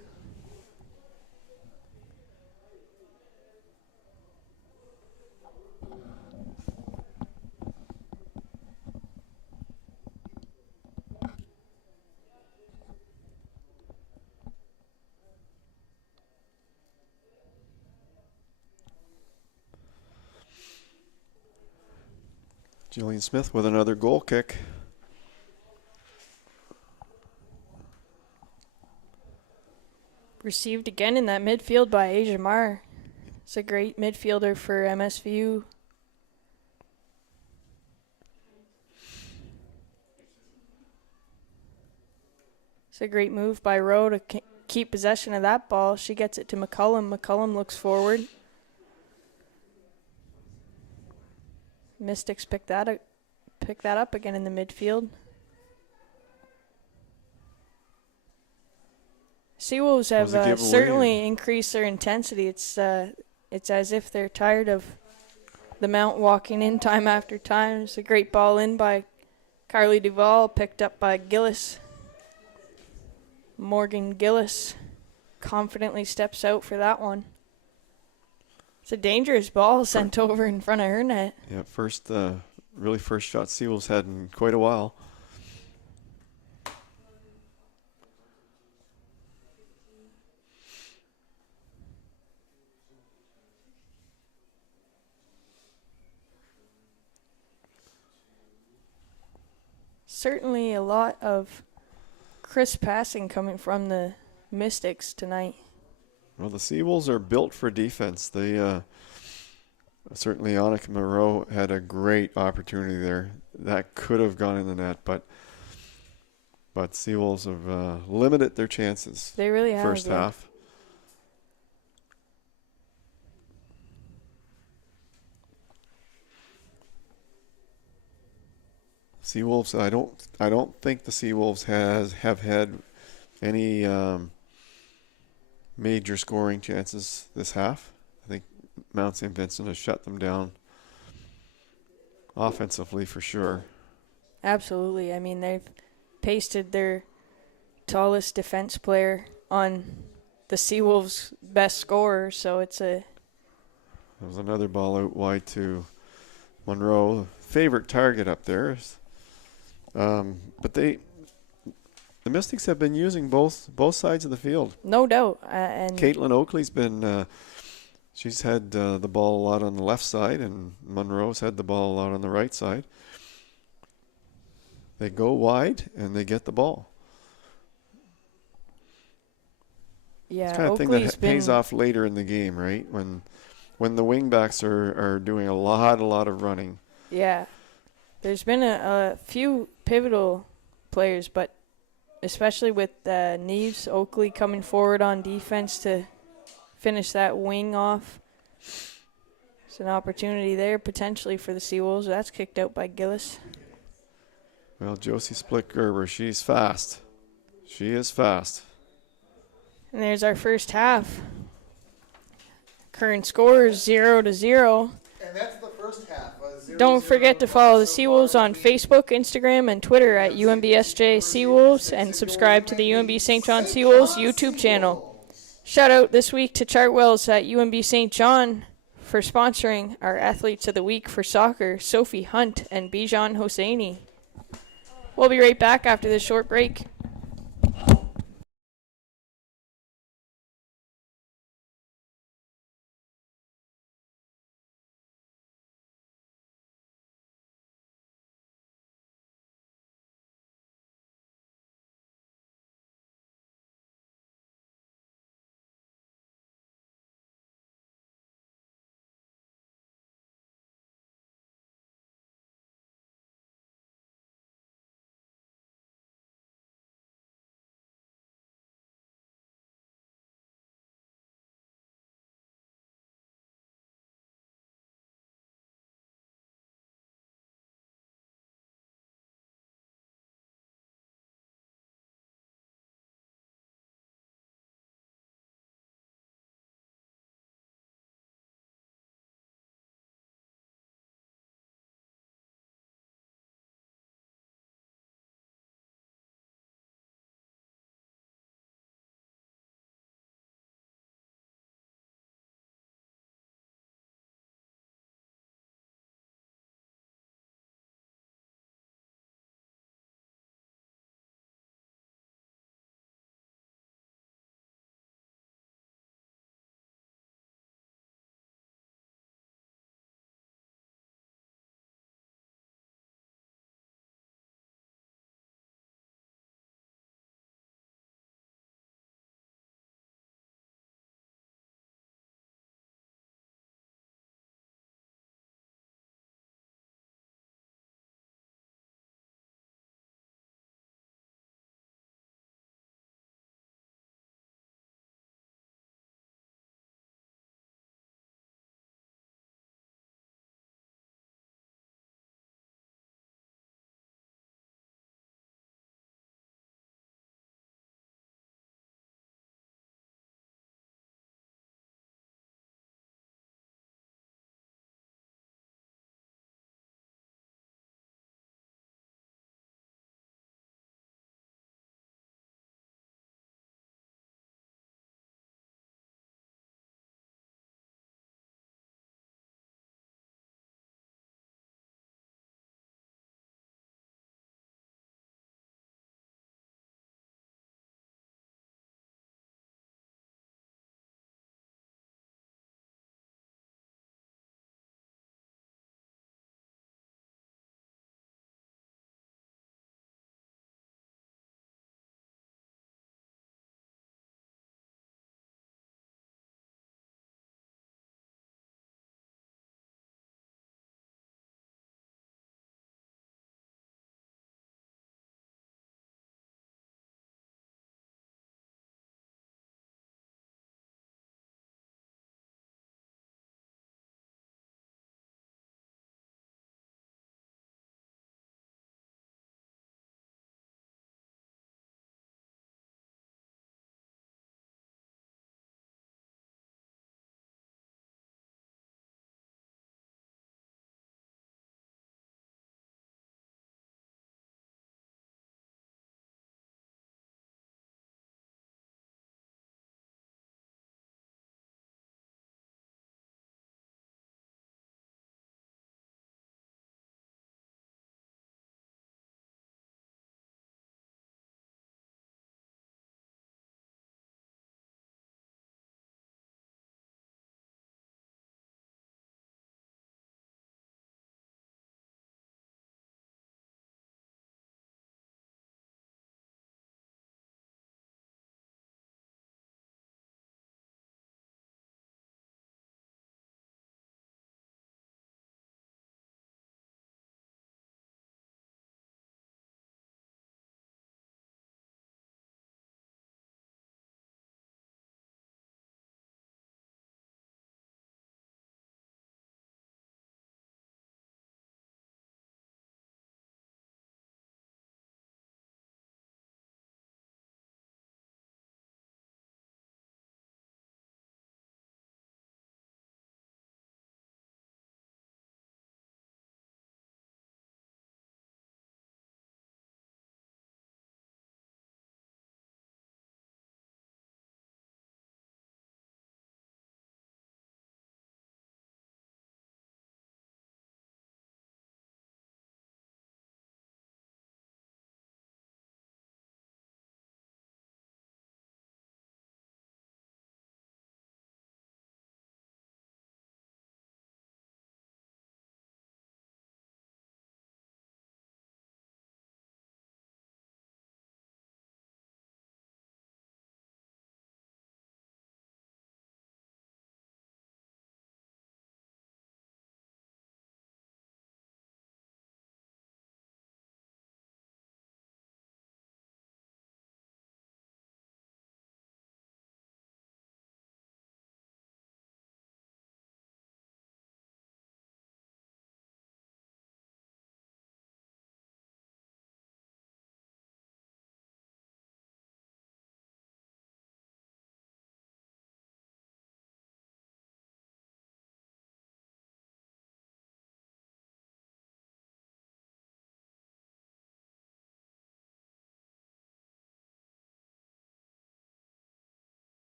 Jillian Smith with another goal kick. Received again in that midfield by Asia Meyer. It's a great midfielder for MSVU. It's a great move by Rowe to keep possession of that ball. She gets it to McCullum. McCullum looks forward. Mystics pick that up again in the midfield. Seawolves have certainly increased their intensity. It's as if they're tired of the Mount walking in time after time. It's a great ball in by Carly Duvall, picked up by Gillis. Morgan Gillis confidently steps out for that one. It's a dangerous ball sent over in front of her net. Yeah, first shot Seawolves had in quite a while. Certainly a lot of crisp passing coming from the Mystics tonight. Well, the Seawolves are built for defense. They certainly Annika Moreau had a great opportunity there. That could have gone in the net, but Seawolves have limited their chances. They really have. First half. Seawolves. I don't think the Seawolves have had any major scoring chances this half. I think Mount St. Vincent has shut them down offensively for sure. Absolutely. I mean, they've pasted their tallest defense player on the Seawolves' best scorer, so it's a... There was another ball out wide to Monroe, favorite target up there. But the Mystics have been using both sides of the field. No doubt. And Caitlin Oakley's been She's had the ball a lot on the left side, and Monroe's had the ball a lot on the right side. They go wide, and they get the ball. Yeah, It's the kind of thing Oakley's that been pays off later in the game, right? When the wingbacks are doing a lot of running. Yeah, there's been a few pivotal players, but especially with Neves, Oakley coming forward on defense to finish that wing off. It's an opportunity there potentially for the Seawolves. That's kicked out by Gillis. Well, Josie Split-Gerber, she's fast. She is fast. And there's our first half. Current score is 0-0. And that's the first half. Don't forget to follow the Seawolves on Facebook, Instagram, and Twitter at UNBSJ Seawolves, and subscribe to the UNB St. John Seawolves YouTube channel. Shout out this week to Chartwells at UNB St. John for sponsoring our Athletes of the Week for soccer, Sophie Hunt and Bijan Hosseini. We'll be right back after this short break.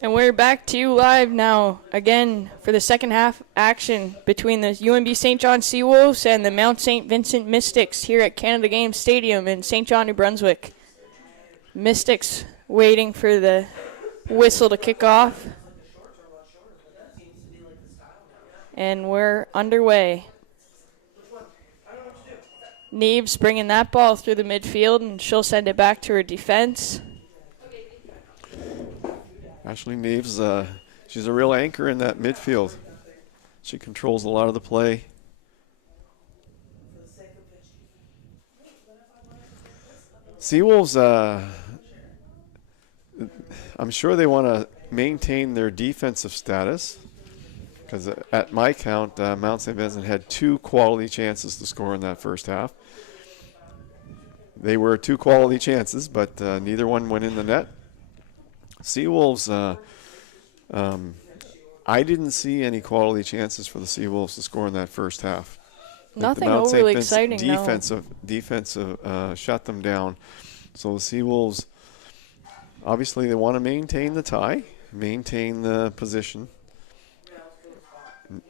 And we're back to you live now, again, for the second half action between the UNB St. John Seawolves and the Mount St. Vincent Mystics here at Canada Games Stadium in St. John, New Brunswick. Mystics waiting for the whistle to kick off. And we're underway. Neves bringing that ball through the midfield, and she'll send it back to her defense. Ashley Neves, she's a real anchor in that midfield. She controls a lot of the play. Seawolves, I'm sure they want to maintain their defensive status because at my count, Mount St. Vincent had 2 quality chances to score in that first half. They were 2 quality chances, but neither one went in the net. Seawolves, I didn't see any quality chances for the Seawolves to score in that first half. Nothing overly exciting, defensive shut them down. So the Seawolves, obviously they want to maintain the tie, maintain the position,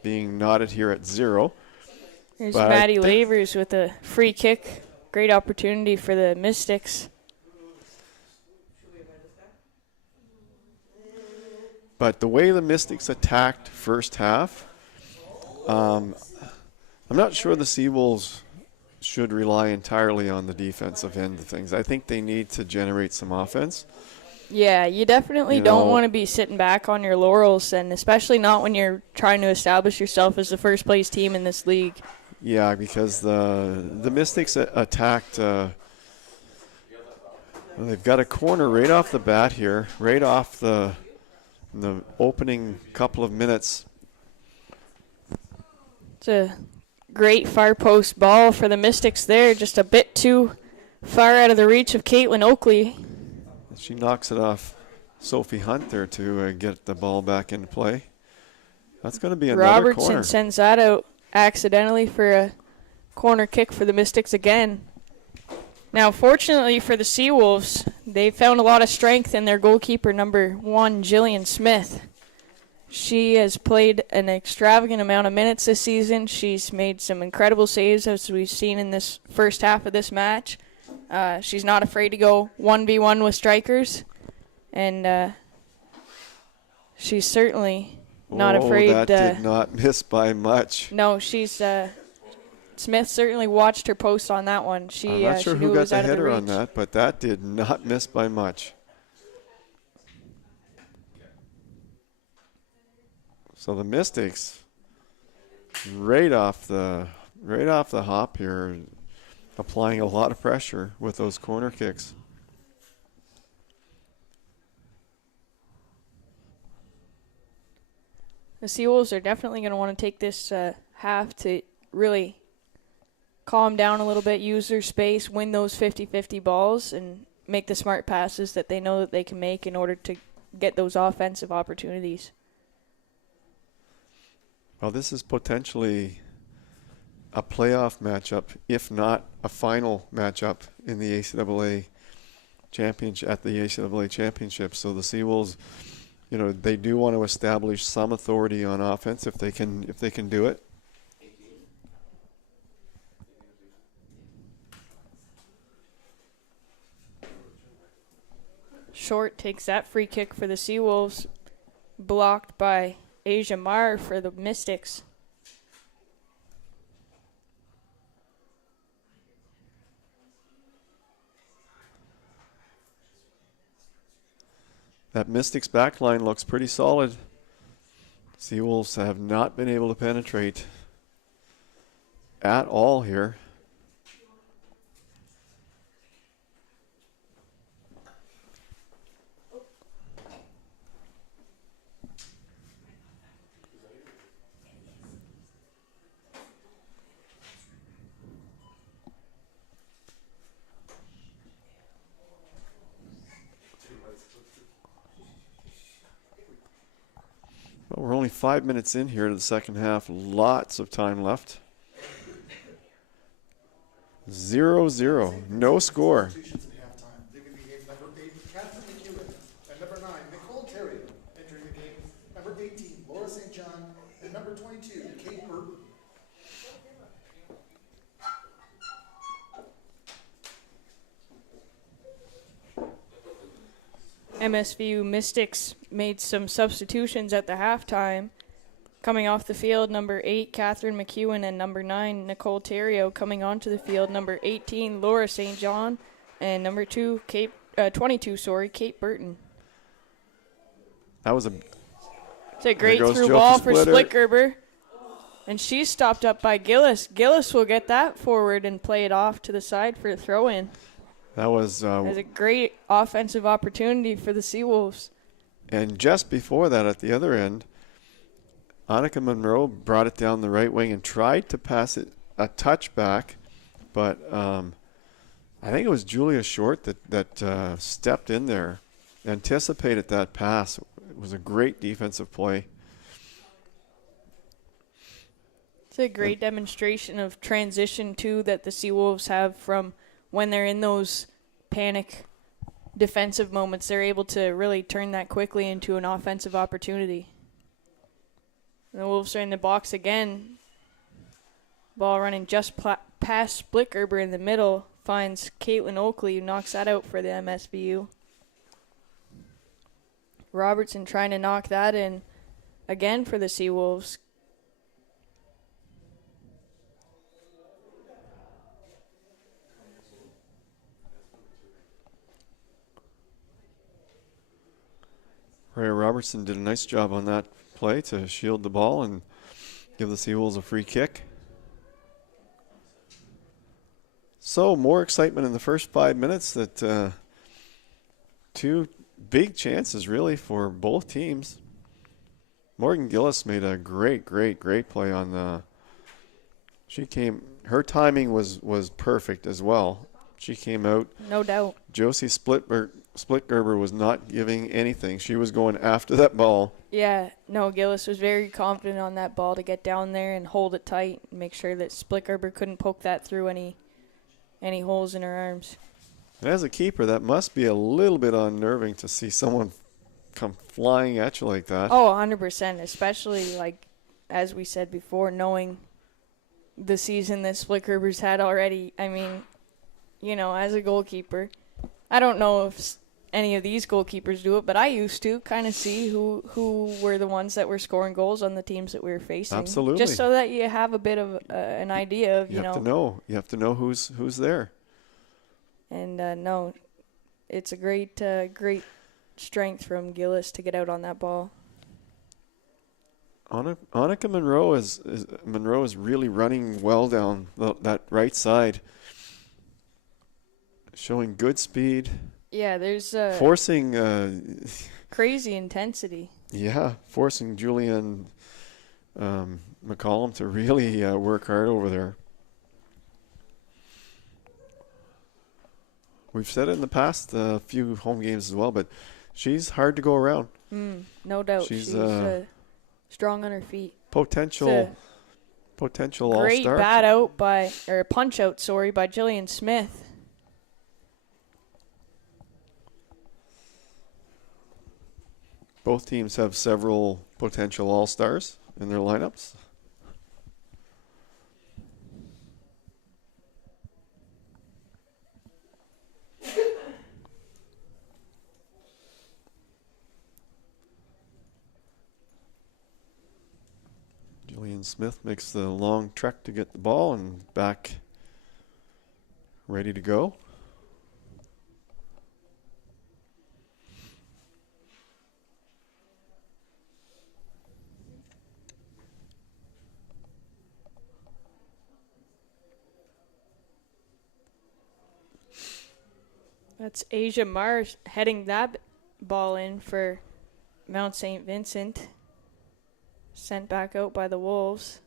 being knotted here at 0. Here's Maddie Lavers with a free kick. Great opportunity for the Mystics. But the way the Mystics attacked first half, I'm not sure the Seawolves should rely entirely on the defensive end of things. I think they need to generate some offense. Yeah, you definitely don't want to be sitting back on your laurels, and especially not when you're trying to establish yourself as the first place team in this league. Yeah, because the Mystics attacked. They've got a corner right off the bat here, right off the opening couple of minutes. It's a great far post ball for the Mystics there, just a bit too far out of the reach of Caitlin Oakley. She knocks it off Sophie Hunt there to get the ball back into play. That's going to be another Robertson corner. sends that out accidentally for a corner kick for the Mystics again. Now, fortunately for the Seawolves, they found a lot of strength in their goalkeeper, number 1, Jillian Smith. She has played an extravagant amount of minutes this season. She's made some incredible saves, as we've seen in this first half of this match. She's not afraid to go 1v1 with strikers, and she's certainly not afraid. That did not miss by much. No, she's... Smith certainly watched her post on that one. I'm not sure who got the header on that, but that did not miss by much. So the Mystics, right off the hop here, applying a lot of pressure with those corner kicks. The Seawolves are definitely going to want to take this half to really calm down a little bit, use their space, win those 50-50 balls, and make the smart passes that they know that they can make in order to get those offensive opportunities. Well, this is potentially a playoff matchup, if not a final matchup in the ACAA championship at the ACAA championship. So the Seawolves, they do want to establish some authority on offense if they can do it. Short takes that free kick for the Seawolves, blocked by Asia Marr for the Mystics. That Mystics backline looks pretty solid. Seawolves have not been able to penetrate at all here. Well, we're only 5 minutes in here to the second half. Lots of time left. 0-0. No score. MSVU Mystics made some substitutions at the halftime. Coming off the field, number 8, Catherine McEwen, and number 9, Nicole Terrio. Coming onto the field, number 18, Laura St. John, and number 22, Kate Burton. That was It's a great through Josie ball for Splitter. Splittgerber. And she's stopped up by Gillis. Gillis will get that forward and play it off to the side for a throw-in. That was a great offensive opportunity for the Seawolves. And just before that, at the other end, Annika Monroe brought it down the right wing and tried to pass it a touchback, but I think it was Julia Short that stepped in there, anticipated that pass. It was a great defensive play. It's a great demonstration of transition, too, that the Seawolves have from when they're in those panic defensive moments. They're able to really turn that quickly into an offensive opportunity. And the Wolves are in the box again. Ball running just past Splittgerber in the middle. Finds Caitlin Oakley, who knocks that out for the MSVU. Robertson trying to knock that in again for the Seawolves. Rhea Robertson did a nice job on that play to shield the ball and give the Seawolves a free kick. So more excitement in the first 5 minutes. That two big chances really for both teams. Morgan Gillis made a great play on the. Her timing was perfect as well. She came out. No doubt. Josie Splittgerber was not giving anything. She was going after that ball. Yeah, no, Gillis was very confident on that ball to get down there and hold it tight and make sure that Splittgerber couldn't poke that through any holes in her arms. And as a keeper, that must be a little bit unnerving to see someone come flying at you like that. Oh, 100%, especially, like, as we said before, knowing the season that Splittgerber's had already. I mean, you know, as a goalkeeper, I don't know if any of these goalkeepers do it, but I used to kind of see who were the ones that were scoring goals on the teams that we were facing. Absolutely. Just so that you have a bit of an idea of, You have to know who's there. And no, it's a great strength from Gillis to get out on that ball. Annika Monroe is really running well down that right side, showing good speed. Yeah, there's forcing crazy intensity. Yeah, forcing Julianne McCollum to really work hard over there. We've said it in the past, a few home games as well, but she's hard to go around. No doubt. She's strong on her feet. Potential all-star. Great punch out by Jillian Smith. Both teams have several potential all-stars in their lineups. Jillian Smith makes the long trek to get the ball and back ready to go. That's Asia Mars heading that ball in for Mount St. Vincent. Sent back out by the Wolves.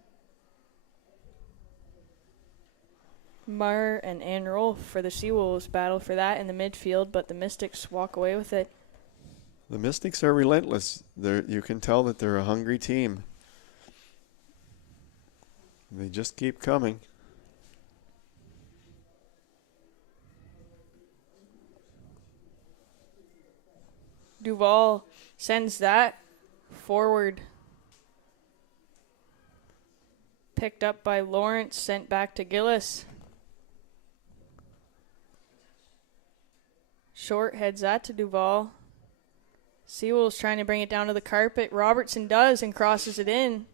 Marr and Ann Rolfe for the Seawolves battle for that in the midfield, but the Mystics walk away with it. The Mystics are relentless. You can tell that they're a hungry team. They just keep coming. Duval sends that forward. Picked up by Lawrence, sent back to Gillis. Short heads that to Duval. Seawolves trying to bring it down to the carpet. Robertson does and crosses it in.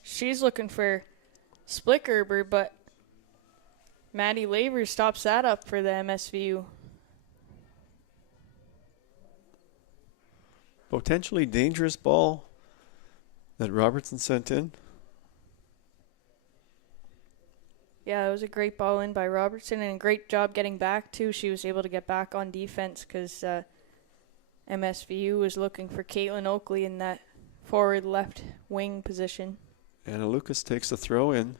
She's looking for Splickgerber, but Maddie Laver stops that up for the MSVU. Potentially dangerous ball that Robertson sent in. Yeah, it was a great ball in by Robertson and a great job getting back, too. She was able to get back on defense because MSVU was looking for Caitlin Oakley in that forward left wing position. Anna Lucas takes the throw in.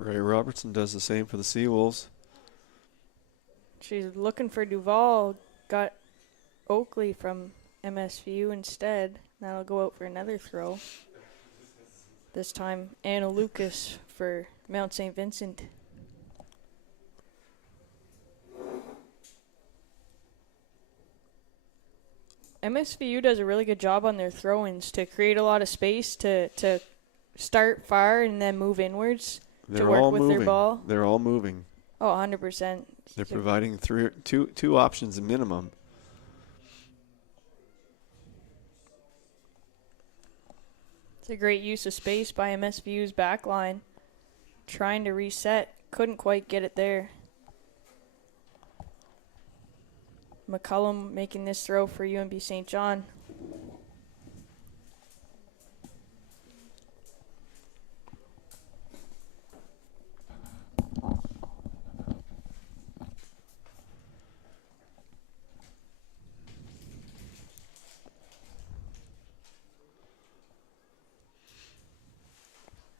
Ray Robertson does the same for the Seawolves. She's looking for Duval. Got Oakley from MSVU instead. That'll go out for another throw. This time, Anna Lucas for Mount St. Vincent. MSVU does a really good job on their throw-ins to create a lot of space to start far and then move inwards to work with their ball. They're all moving. Oh, 100%. They're providing two options minimum. It's a great use of space by MSVU's back line. Trying to reset. Couldn't quite get it there. McCullum making this throw for UNB St. John.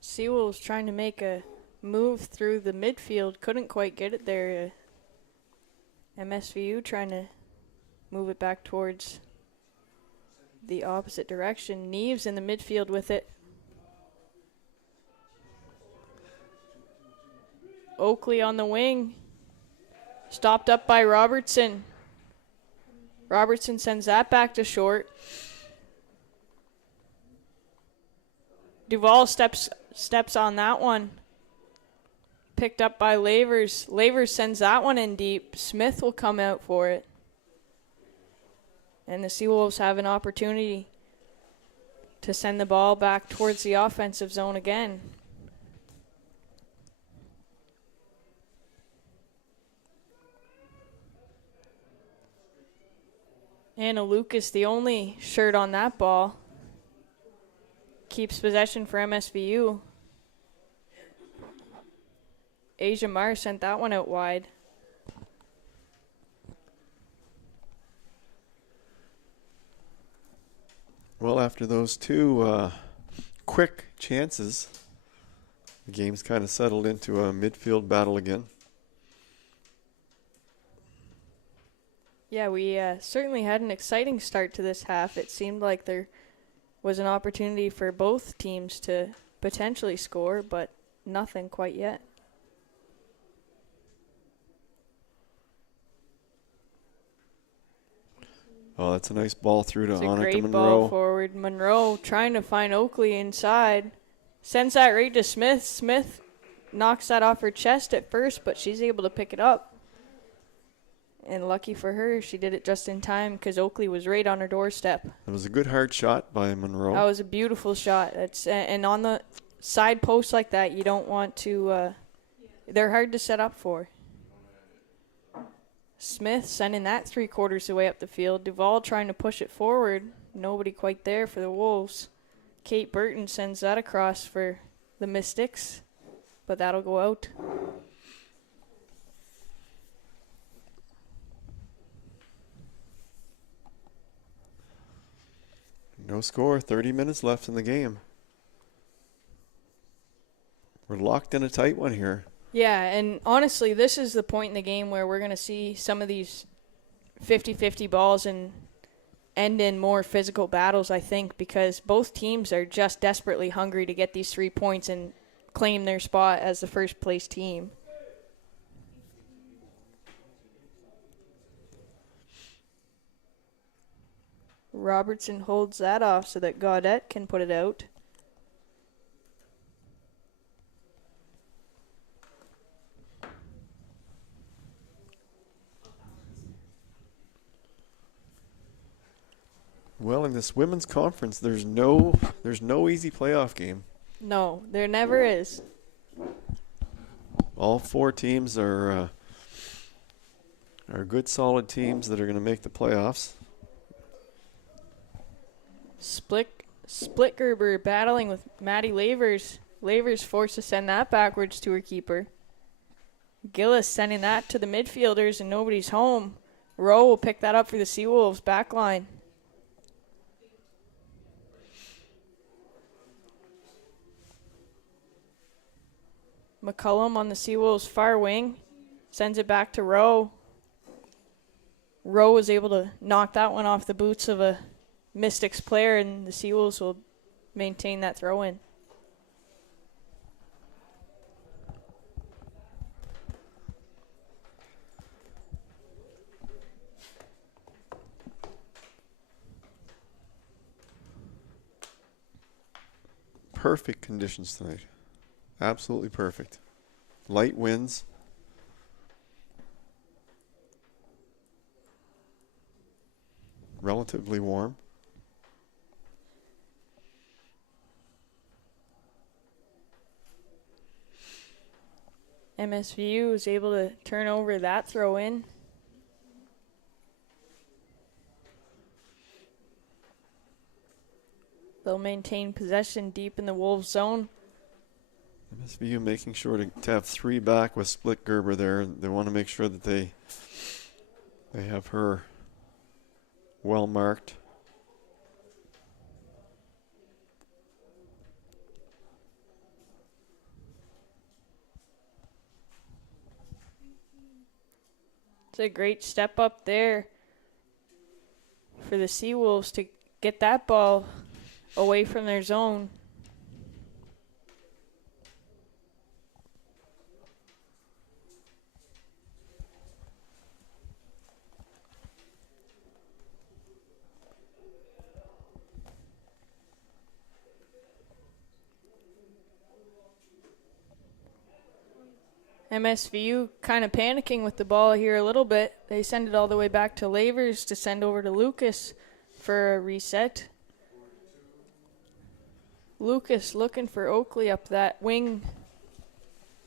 Seawolves trying to make a move through the midfield. Couldn't quite get it there. MSVU trying to move it back towards the opposite direction. Neves in the midfield with it. Oakley on the wing. Stopped up by Robertson. Robertson sends that back to short. Duval steps on that one. Picked up by Lavers. Lavers sends that one in deep. Smith will come out for it. And the Seawolves have an opportunity to send the ball back towards the offensive zone again. Anna Lucas, the only shirt on that ball, keeps possession for MSVU. Asia Marr sent that one out wide. Well, after those two quick chances, the game's kind of settled into a midfield battle again. Yeah, we certainly had an exciting start to this half. It seemed like there was an opportunity for both teams to potentially score, but nothing quite yet. Oh, that's a nice ball through to It's a Annika great Monroe. ball forward. Monroe trying to find Oakley inside. Sends that right to Smith. Smith knocks that off her chest at first, but she's able to pick it up. And lucky for her, she did it just in time because Oakley was right on her doorstep. It was a good hard shot by Monroe. That was a beautiful shot. And on the side post like that, you don't want to they're hard to set up for. Smith sending that 3/4 of the way up the field. Duval trying to push it forward. Nobody quite there for the Wolves. Kate Burton sends that across for the Mystics, but that'll go out. No score, 30 minutes left in the game. We're locked in a tight one here. Yeah, and honestly, this is the point in the game where we're going to see some of these 50-50 balls and end in more physical battles, I think, because both teams are just desperately hungry to get these 3 points and claim their spot as the first place team. Robertson holds that off so that Gaudette can put it out. Well, in this women's conference, there's no easy playoff game. No, there never is. All 4 teams are good, solid teams that are going to make the playoffs. Splitgerber battling with Maddie Lavers. Lavers forced to send that backwards to her keeper. Gillis sending that to the midfielders and nobody's home. Rowe will pick that up for the Seawolves back line. McCullum on the Seawolves far wing. Sends it back to Rowe. Rowe was able to knock that one off the boots of a Mystics player, and the Seawolves will maintain that throw-in. Perfect conditions tonight. Absolutely perfect. Light winds. Relatively warm. MSVU is able to turn over that throw-in. They'll maintain possession deep in the Wolves' zone. MSVU making sure to have 3 back with Splitgerber there. They want to make sure that they have her well marked. It's a great step up there for the Seawolves to get that ball away from their zone. MSVU kind of panicking with the ball here a little bit. They send it all the way back to Lavers to send over to Lucas for a reset. Lucas looking for Oakley up that wing.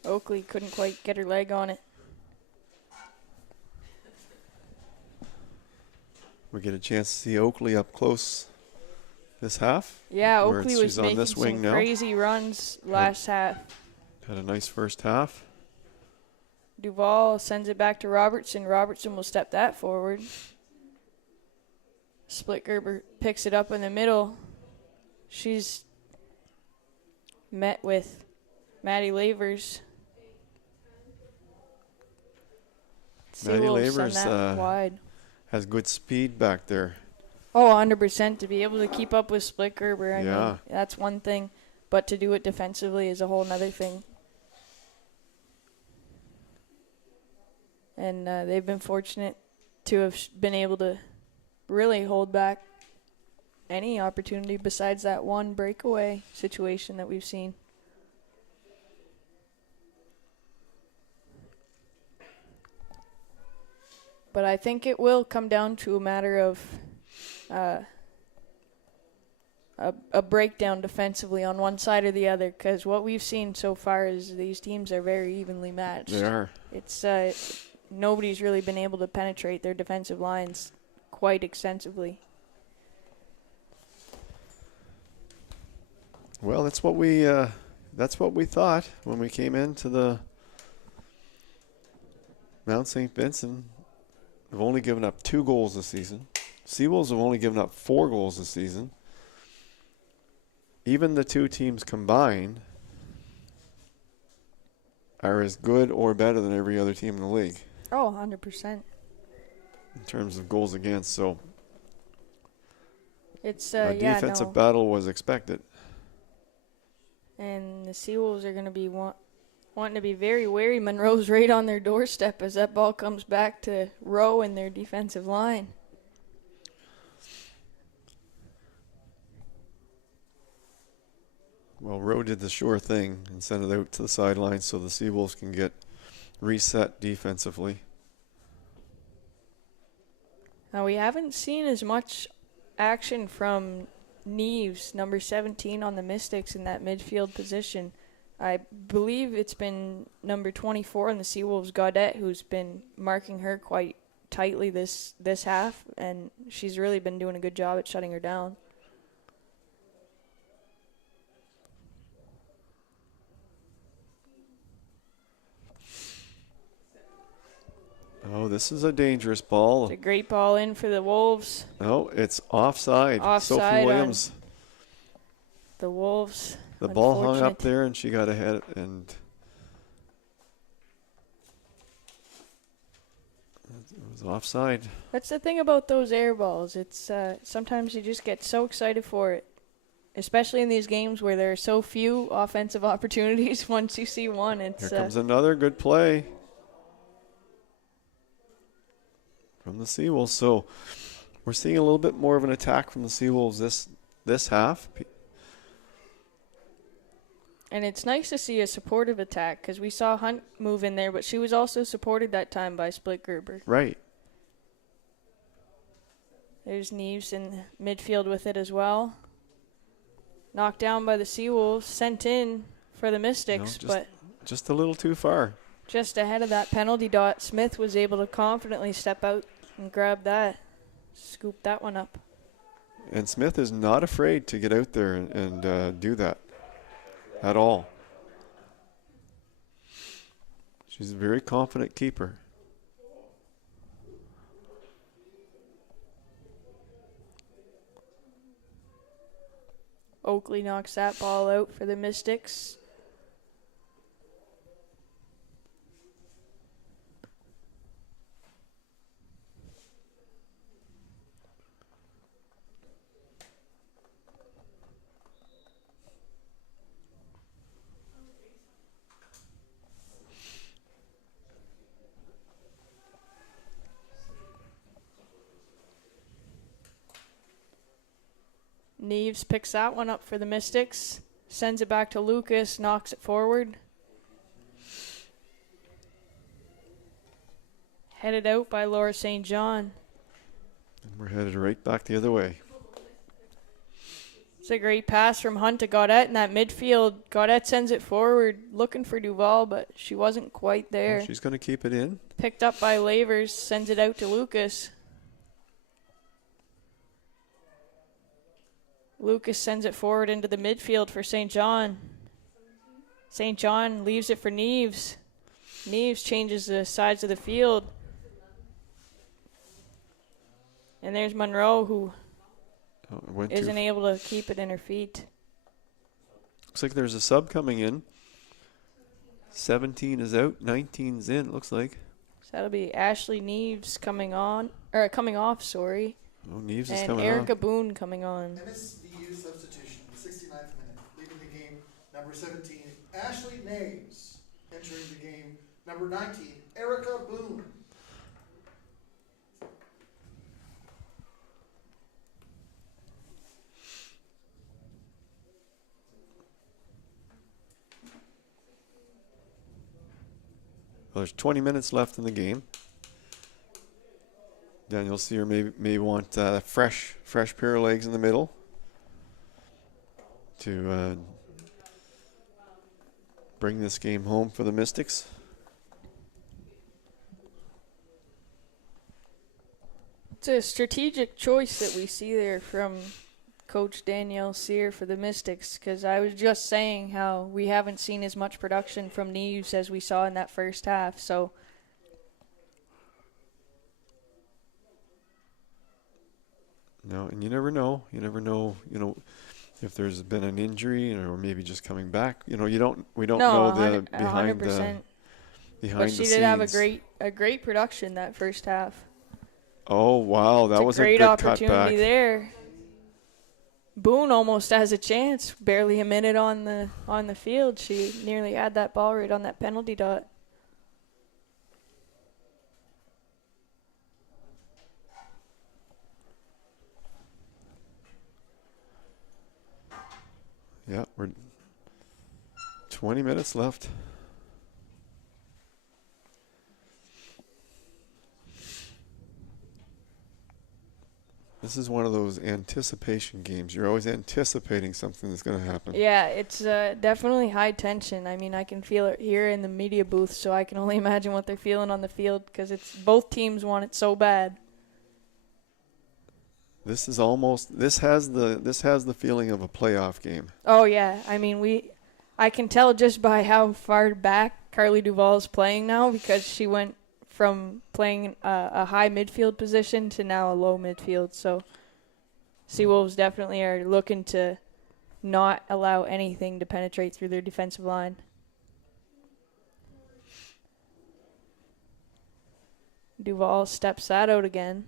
Oakley couldn't quite get her leg on it. We get a chance to see Oakley up close this half. Yeah, where Oakley she's was on making this wing some now. crazy runs last half. Had a nice first half. Duval sends it back to Robertson. Robertson will step that forward. Splitgerber picks it up in the middle. She's met with Maddie Lavers. Maddie Seawolves send Lavers that wide. has good speed back there. Oh, 100%. To be able to keep up with Splitgerber, I Yeah. mean, that's one thing. But to do it defensively is a whole nother thing. And they've been fortunate to have been able to really hold back any opportunity besides that one breakaway situation that we've seen. But I think it will come down to a matter of a breakdown defensively on one side or the other, because what we've seen so far is these teams are very evenly matched. They are. It's nobody's really been able to penetrate their defensive lines quite extensively. Well, that's what we thought when we came into the Mount St. Vincent. They've only given up 2 goals this season. Seawolves have only given up 4 goals this season. Even the 2 teams combined are as good or better than every other team in the league. Oh, 100%. In terms of goals against, so It's a defensive battle was expected. And the Seawolves are going to be wanting to be very wary. Monroe's right on their doorstep as that ball comes back to Rowe in their defensive line. Well, Rowe did the sure thing and sent it out to the sideline so the Seawolves can get reset defensively. Now, we haven't seen as much action from Neves, number 17 on the Mystics, in that midfield position. I believe it's been number 24 on the Seawolves, Gaudette, who's been marking her quite tightly this half, and she's really been doing a good job at shutting her down. Oh, this is a dangerous ball. It's a great ball in for the Wolves. No, it's offside. Offside Sophie Williams. The Wolves. The ball hung up Unfortunate. there, and she got ahead, and it was offside. That's the thing about those air balls. It's sometimes you just get so excited for it, especially in these games where there are so few offensive opportunities. Once you see one, it's Here comes another good play from the Seawolves. So we're seeing a little bit more of an attack from the Seawolves this half. and it's nice to see a supportive attack because we saw Hunt move in there, but she was also supported that time by Split Gerber. Right. There's Neves in midfield with it as well. Knocked down by the Seawolves, sent in for the Mystics, but just a little too far. just ahead of that penalty dot, Smith was able to confidently step out and grab that, scoop that one up. And Smith is not afraid to get out there and do that at all. She's a very confident keeper. Oakley knocks that ball out for the Mystics. Neves picks that one up for the Mystics, sends it back to Lucas, knocks it forward. Headed out by Laura St. John. And we're headed right back the other way. It's a great pass from Hunt to Gaudette in that midfield. Gaudette sends it forward, looking for Duval, but she wasn't quite there. Well, she's going to keep it in. Picked up by Lavers, sends it out to Lucas. Lucas sends it forward into the midfield for St. John. St. John leaves it for Neves. Neves changes the sides of the field. And there's Monroe, who isn't able to keep it in her feet. Looks like there's a sub coming in. 17 is out, 19's in, it looks like. So that'll be Ashley Neves coming off, sorry. Oh, Neves is And coming Erica on. Boone coming on. MSVU substitution, 69th minute. Leaving the game, number 17, Ashley Naves. Entering the game, number 19, Erica Boone. Well, there's 20 minutes left in the game. Daniel Sear may want fresh pair of legs in the middle to bring this game home for the Mystics. It's a strategic choice that we see there from Coach Danielle Sear for the Mystics, because I was just saying how we haven't seen as much production from Neves as we saw in that first half. So No, and you never know. You never know, if there's been an injury or maybe just coming back. We don't know the behind 100%. the But she scenes. did have a great production that first half. Oh, wow, that was a great good opportunity cutback. there. Boone almost has a chance. Barely a minute on the field. She nearly had that ball right on that penalty dot. Yeah, 20 minutes left. This is one of those anticipation games. You're always anticipating something that's going to happen. Yeah, it's definitely high tension. I mean, I can feel it here in the media booth, so I can only imagine what they're feeling on the field because it's both teams want it so bad. This is almost this has the feeling of a playoff game. Oh yeah, I mean I can tell just by how far back Carly Duvall is playing now because she went from playing a high midfield position to now a low midfield. So Seawolves definitely are looking to not allow anything to penetrate through their defensive line. Duvall steps that out again.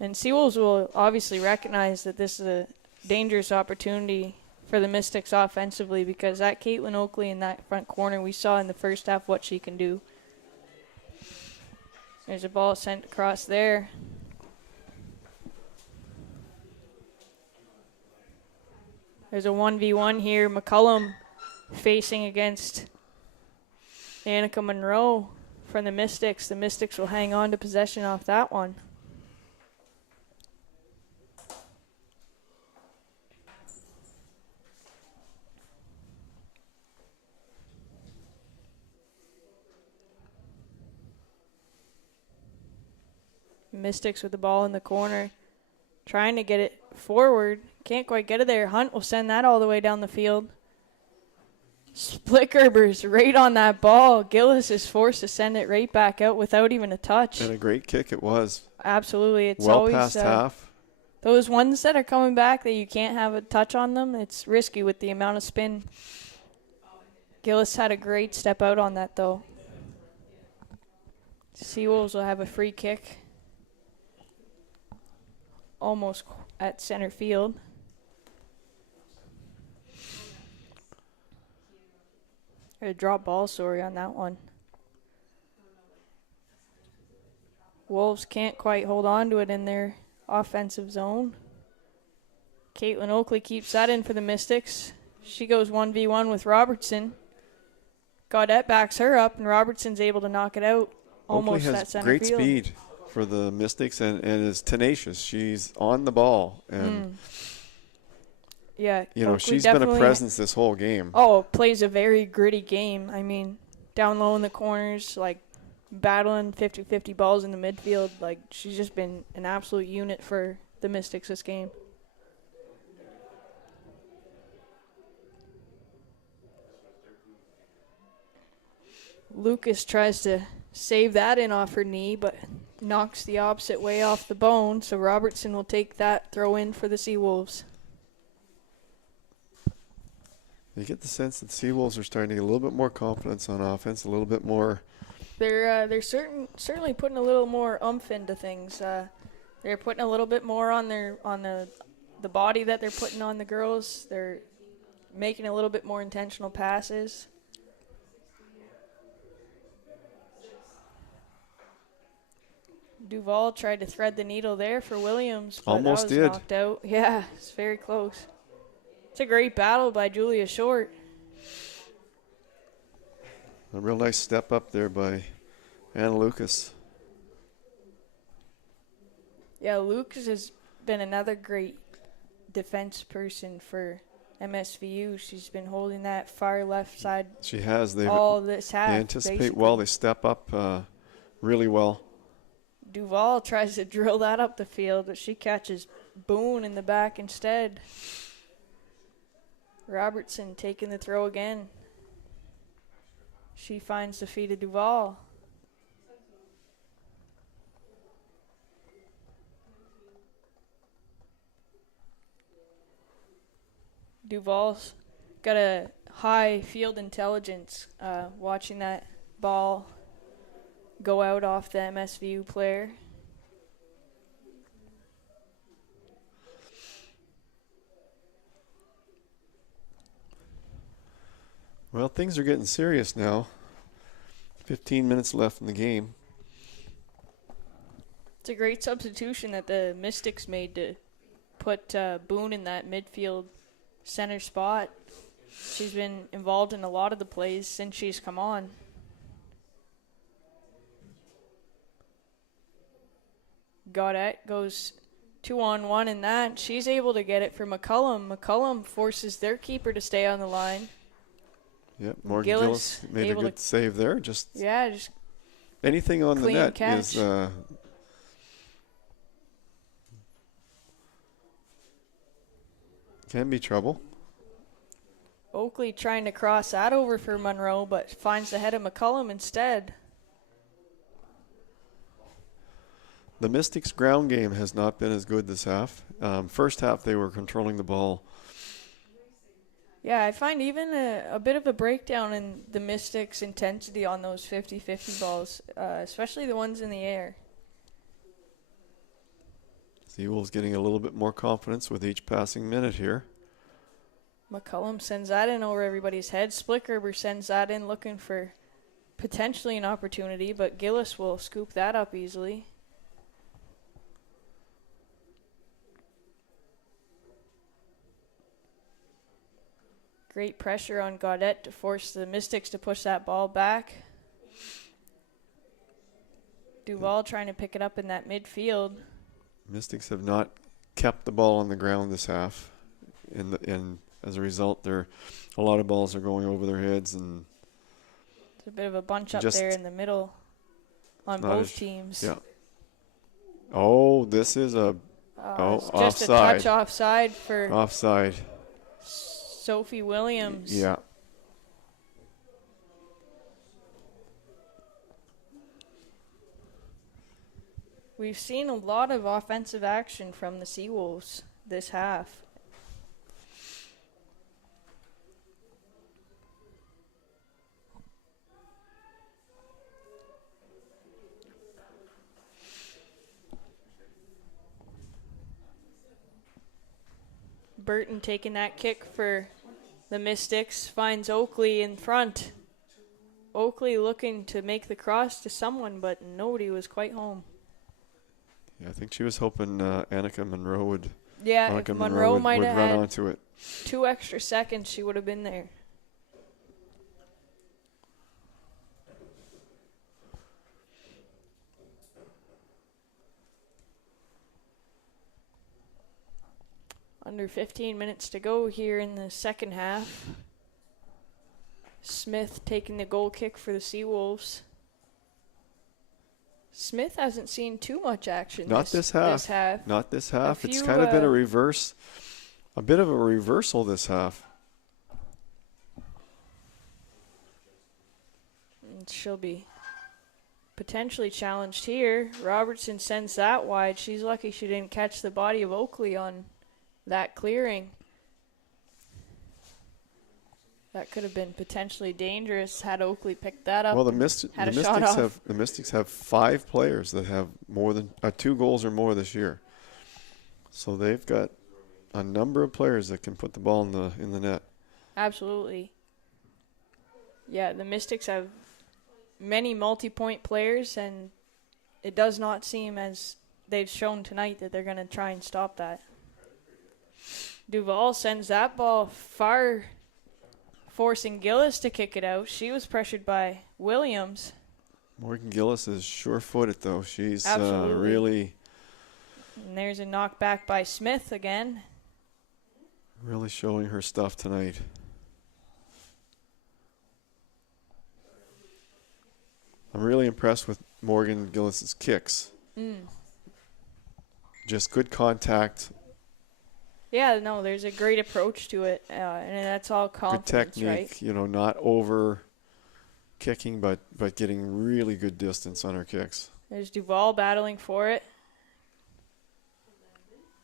And Seawolves will obviously recognize that this is a dangerous opportunity for the Mystics offensively because that Caitlin Oakley in that front corner, we saw in the first half what she can do. There's a ball sent across there. There's a 1v1 here. McCullum facing against Annika Monroe from the Mystics. The Mystics will hang on to possession off that one. Mystics with the ball in the corner, trying to get it forward. Can't quite get it there. Hunt will send that all the way down the field. Splickherbers right on that ball. Gillis is forced to send it right back out without even a touch. And a great kick it was. Absolutely. It's well always past half. Those ones that are coming back that you can't have a touch on them, it's risky with the amount of spin. Gillis had a great step out on that, though. Seawolves will have a free kick. Almost at center field. A drop ball, sorry, on that one. Wolves can't quite hold on to it in their offensive zone. Caitlin Oakley keeps that in for the Mystics. She goes 1v1 with Robertson. Gaudette backs her up, and Robertson's able to knock it out. Almost Oakley at has center great field. speed for the Mystics and is tenacious. She's on the ball. And, Yeah, you know, Oakley she's been a definitely presence this whole game. Oh, plays a very gritty game. I mean, down low in the corners, like battling 50-50 balls in the midfield. Like, she's just been an absolute unit for the Mystics this game. Lucas tries to save that in off her knee, but knocks the opposite way off the bone. So Robertson will take that throw in for the Seawolves. You get the sense that Seawolves are starting to get a little bit more confidence on offense, a little bit more. They're certainly putting a little more oomph into things. They're putting a little bit more on the body that they're putting on the girls. They're making a little bit more intentional passes. Duvall tried to thread the needle there for Williams, but Almost that was did. knocked out. Yeah, it's very close. It's a great battle by Julia Short. A real nice step up there by Anna Lucas. Yeah, Lucas has been another great defense person for MSVU. She's been holding that far left side She has. all this half. They anticipate basically. well. They step up really well. Duvall tries to drill that up the field, but she catches Boone in the back instead. Robertson taking the throw again. She finds the feet of Duvall. Duvall's got a high field intelligence watching that ball go out off the MSVU player. Well, things are getting serious now. 15 minutes left in the game. It's a great substitution that the Mystics made to put Boone in that midfield center spot. She's been involved in a lot of the plays since she's come on. Gaudette goes 2-on-1 in that. She's able to get it for McCullum. McCullum forces their keeper to stay on the line. Yep, Morgan Gillis made a good save there. Just anything on the net is can be trouble. Oakley trying to cross that over for Monroe, but finds the head of McCullum instead. The Mystics' ground game has not been as good this half. First half, they were controlling the ball. Yeah, I find even a bit of a breakdown in the Mystics' intensity on those 50-50 balls, especially the ones in the air. Seawolves getting a little bit more confidence with each passing minute here. McCullum sends that in over everybody's head. Splickgerber sends that in looking for potentially an opportunity, but Gillis will scoop that up easily. Great pressure on Gaudette to force the Mystics to push that ball back. Duval trying to pick it up in that midfield. Mystics have not kept the ball on the ground this half. And as a result, a lot of balls are going over their heads. And it's a bit of a bunch up there in the middle on both teams. Yeah. Oh, this is offside. Just a touch offside for offside. Sophie Williams. Yeah. We've seen a lot of offensive action from the Seawolves this half. Burton taking that kick for the Mystics, finds Oakley in front. Oakley looking to make the cross to someone, but nobody was quite home. Yeah, I think she was hoping Annika Monroe would. Yeah, if Monroe might have run had onto it. 2 extra seconds, she would have been there. Under 15 minutes to go here in the second half. Smith taking the goal kick for the Seawolves. Smith hasn't seen too much action Not this half. Not this half. It's kind of been a bit of a reversal this half. And she'll be potentially challenged here. Robertson sends that wide. She's lucky she didn't catch the body of Oakley on that clearing. That could have been potentially dangerous had Oakley picked that up. Well, the Mystics have 5 players that have more than 2 goals or more this year. So they've got a number of players that can put the ball in the net. Absolutely. Yeah, the Mystics have many multi-point players, and it does not seem, as they've shown tonight, that they're going to try and stop that. Duval sends that ball far, forcing Gillis to kick it out. She was pressured by Williams. Morgan Gillis is sure-footed, though. She's really... And there's a knockback by Smith again. Really showing her stuff tonight. I'm really impressed with Morgan Gillis's kicks. Just good contact. Yeah, no, there's a great approach to it, and that's all confidence, good technique, right? Not over kicking, but getting really good distance on her kicks. There's Duval battling for it.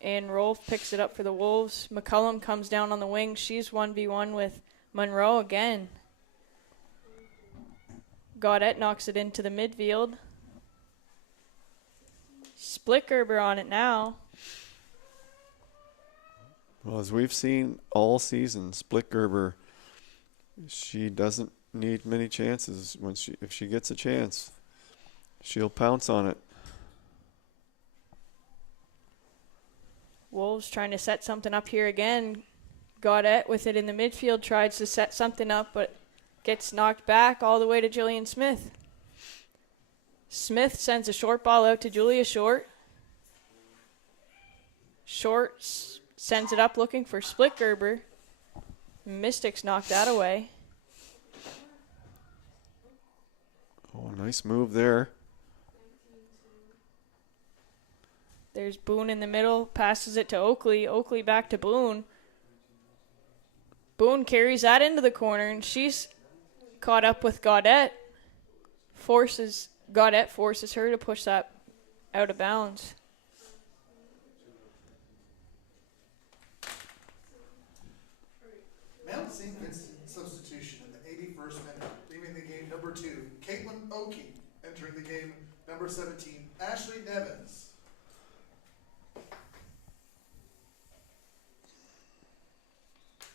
And Rolfe picks it up for the Wolves. McCullum comes down on the wing. She's 1v1 with Monroe again. Gaudette knocks it into the midfield. Splickgerber on it now. Well, as we've seen all season, Splickgerber, she doesn't need many chances. If she gets a chance, she'll pounce on it. Wolves trying to set something up here again. Gaudette with it in the midfield, tries to set something up, but gets knocked back all the way to Jillian Smith. Smith sends a short ball out to Julia Short. Short sends it up looking for Split Gerber. Mystics knocked that away. Oh, nice move there. There's Boone in the middle, passes it to Oakley. Oakley back to Boone. Boone carries that into the corner, and she's caught up with Gaudette. Gaudette forces her to push that out of bounds. Mount St. Vincent substitution in the 81st minute, leaving the game number 2, Caitlin Oakey. Entering the game number 17, Ashley Nevins.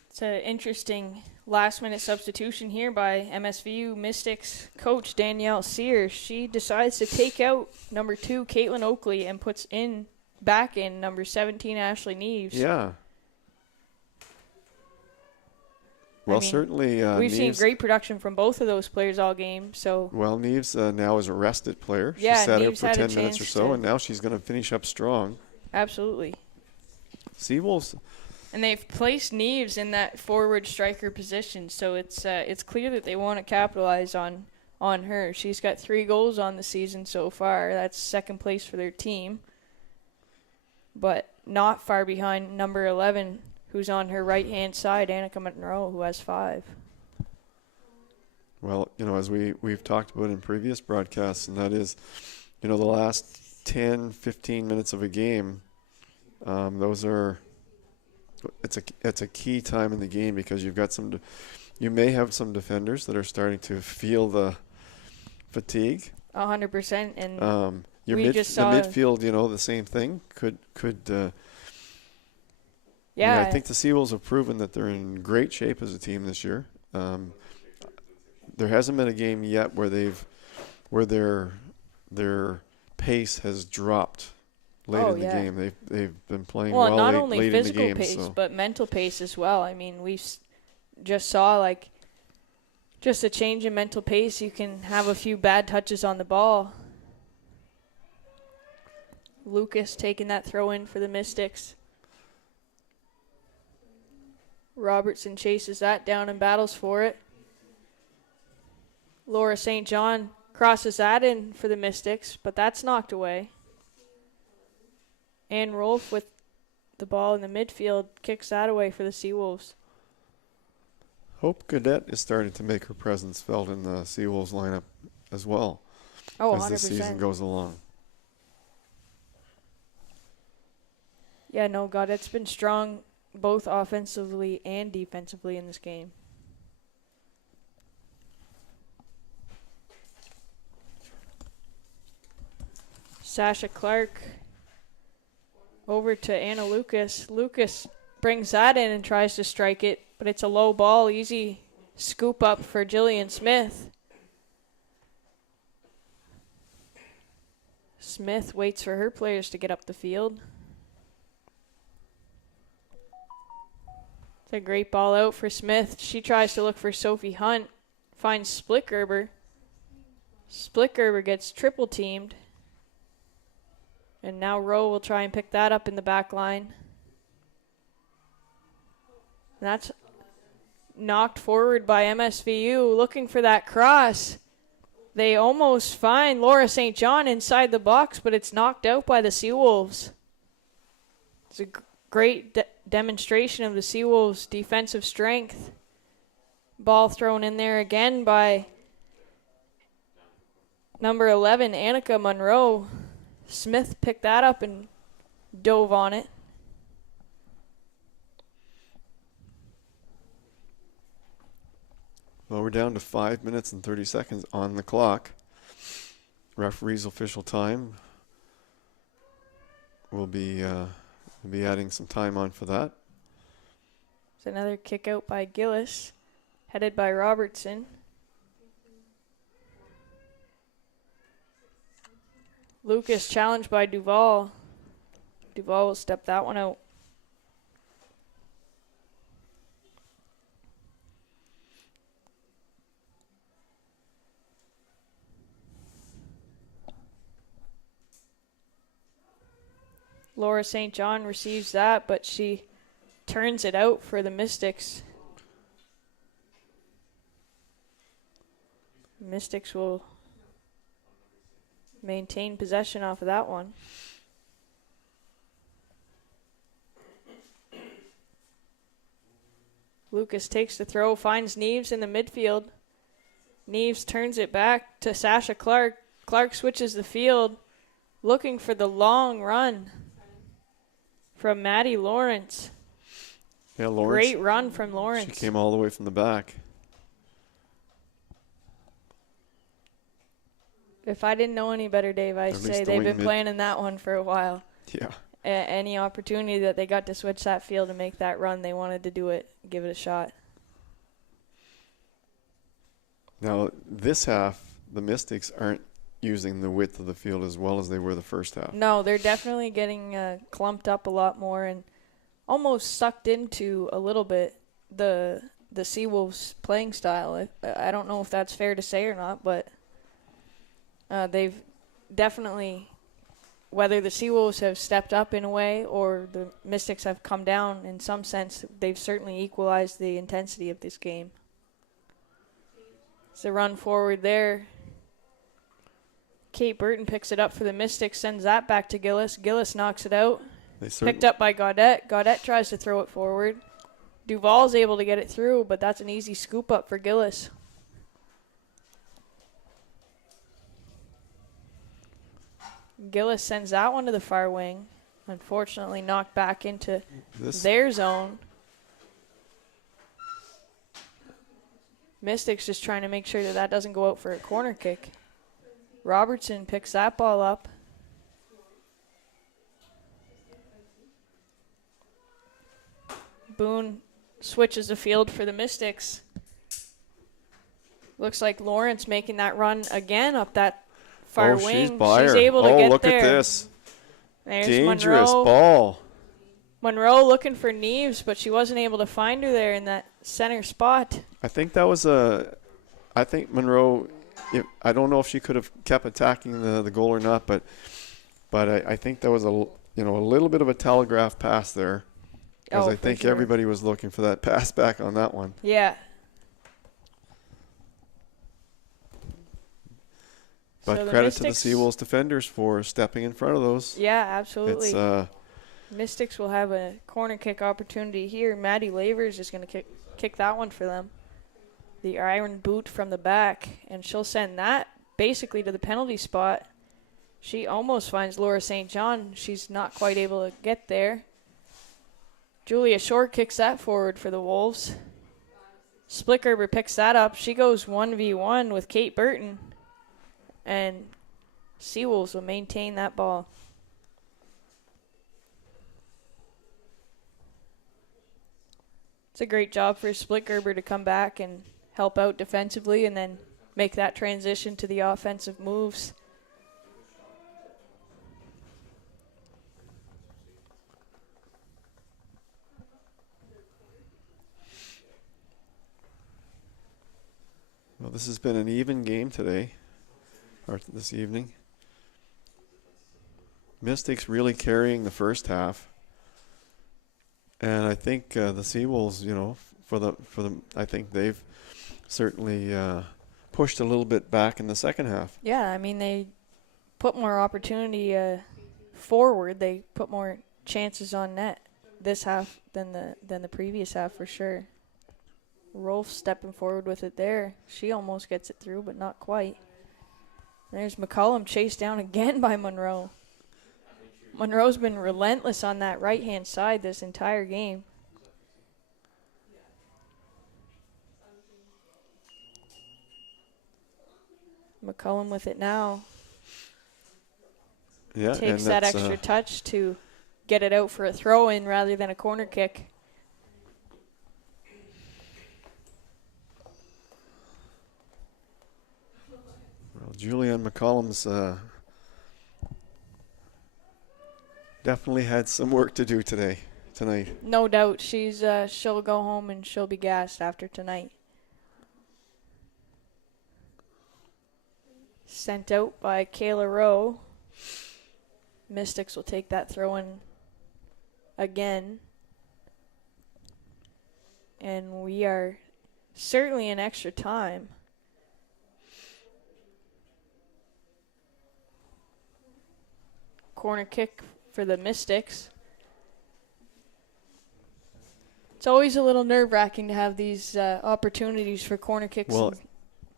It's an interesting last-minute substitution here by MSVU Mystics coach Danielle Sears. She decides to take out number 2, Caitlin Oakley, and puts back in number 17, Ashley Neves. Yeah. Well, certainly we've Neves, seen great production from both of those players all game. So well, Neves now is a rested player. Yeah, she sat out Neves for had a 10 minutes or chance so, to- and now she's going to finish up strong. absolutely. Seawolves, And they've placed Neves in that forward striker position, so it's clear that they want to capitalize on her. She's got 3 goals on the season so far. That's second place for their team, but not far behind number 11, who's on her right-hand side, Annika Monroe, who has 5. well, as we've talked about in previous broadcasts, and that is, the last 10, 15 minutes of a game, it's a key time in the game because you've got you may have some defenders that are starting to feel the fatigue. 100%. And the just saw midfield, the same thing could. yeah, I think the Seawolves have proven that they're in great shape as a team this year. There hasn't been a game yet where their pace has dropped late in the game. They've been playing well not late, only late physical in the game. pace, but mental pace as well. I mean, we just saw just a change in mental pace. You can have a few bad touches on the ball. Lucas taking that throw in for the Mystics. Robertson chases that down and battles for it. Laura St. John crosses that in for the Mystics, but that's knocked away. Ann Rolfe with the ball in the midfield kicks that away for the Seawolves. Hope Cadet is starting to make her presence felt in the Seawolves lineup as well Oh, as 100%. the season goes along. Yeah, no, God, it's been strong both offensively and defensively in this game. Sasha Clark over to Anna Lucas. Lucas brings that in and tries to strike it, but it's a low ball. Easy scoop up for Jillian Smith. Smith waits for her players to get up the field. It's a great ball out for Smith. She tries to look for Sophie Hunt. Finds Split Gerber. Split Gerber gets triple teamed. And now Rowe will try and pick that up in the back line. And that's knocked forward by MSVU, looking for that cross. They almost find Laura St. John inside the box, but it's knocked out by the Seawolves. It's a great demonstration of the Seawolves' defensive strength. Ball thrown in there again by number 11, Annika Monroe. Smith picked that up and dove on it. Well, we're down to 5 minutes and 30 seconds on the clock. Referee's official time. We'll be adding some time on for that. It's another kick out by Gillis, headed by Robertson. Lucas challenged by Duval. Duval will step that one out Laura St. John receives that, but she turns it out for the Mystics. Mystics will maintain possession off of that one. Lucas takes the throw, finds Neves in the midfield. Neves turns it back to Sasha Clark. Clark switches the field, looking for the long run from Maddie Lawrence. Yeah, Lawrence. Great run from Lawrence. She came all the way from the back. If I didn't know any better, Dave, I'd say they've been planning that one for a while. Yeah. Any opportunity that they got to switch that field and make that run, they wanted to do it, give it a shot. Now, this half, the Mystics aren't using the width of the field as well as they were the first half. No, they're definitely getting clumped up a lot more and almost sucked into a little bit the Seawolves playing style. I don't know if that's fair to say or not, but they've definitely, whether the Seawolves have stepped up in a way or the Mystics have come down in some sense, they've certainly equalized the intensity of this game. It's a run forward there. Kate Burton picks it up for the Mystics, sends that back to Gillis. Gillis knocks it out. Picked up by Gaudette. Gaudette tries to throw it forward. Duval's able to get it through, but that's an easy scoop up for Gillis. Gillis sends that one to the far wing. Unfortunately knocked back into their zone. Mystics just trying to make sure that doesn't go out for a corner kick. Robertson picks that ball up. Boone switches the field for the Mystics. Looks like Lawrence making that run again up that far wing. She's able to get look there. At this. There's Dangerous Monroe. Ball. Monroe looking for Neves, but she wasn't able to find her there in that center spot. I think that was I think Monroe, I don't know if she could have kept attacking the goal or not, but I think that was a little bit of a telegraph pass there. Because I think everybody was looking for that pass back on that one. Yeah. But so credit to the Seawolves defenders for stepping in front of those. Yeah, absolutely. It's, Mystics will have a corner kick opportunity here. Maddie Lavers is going to kick that one for them. The iron boot from the back, and she'll send that basically to the penalty spot. She almost finds Laura St. John. She's not quite able to get there. Julia Short kicks that forward for the Wolves. Splickgerber picks that up. She goes 1v1 with Kate Burton. And Seawolves will maintain that ball. It's a great job for Splickgerber to come back and help out defensively and then make that transition to the offensive moves. Well, this has been an even game today, or this evening. Mystics really carrying the first half, and I think the Seawolves, I think they've certainly pushed a little bit back in the second half. Yeah, I mean they put more opportunity forward. They put more chances on net this half than the previous half for sure. Rolf stepping forward with it there. She almost gets it through, but not quite. There's McCollum chased down again by Monroe. Monroe's been relentless on that right-hand side this entire game. McCollum with it now. Yeah, takes that extra touch to get it out for a throw-in rather than a corner kick. Julianne McCollum's definitely had some work to do tonight. No doubt. She'll go home and she'll be gassed after tonight. Sent out by Kayla Rowe. Mystics will take that throw in again. And we are certainly in extra time. Corner kick for the Mystics. It's always a little nerve-wracking to have these opportunities for corner kicks Well, and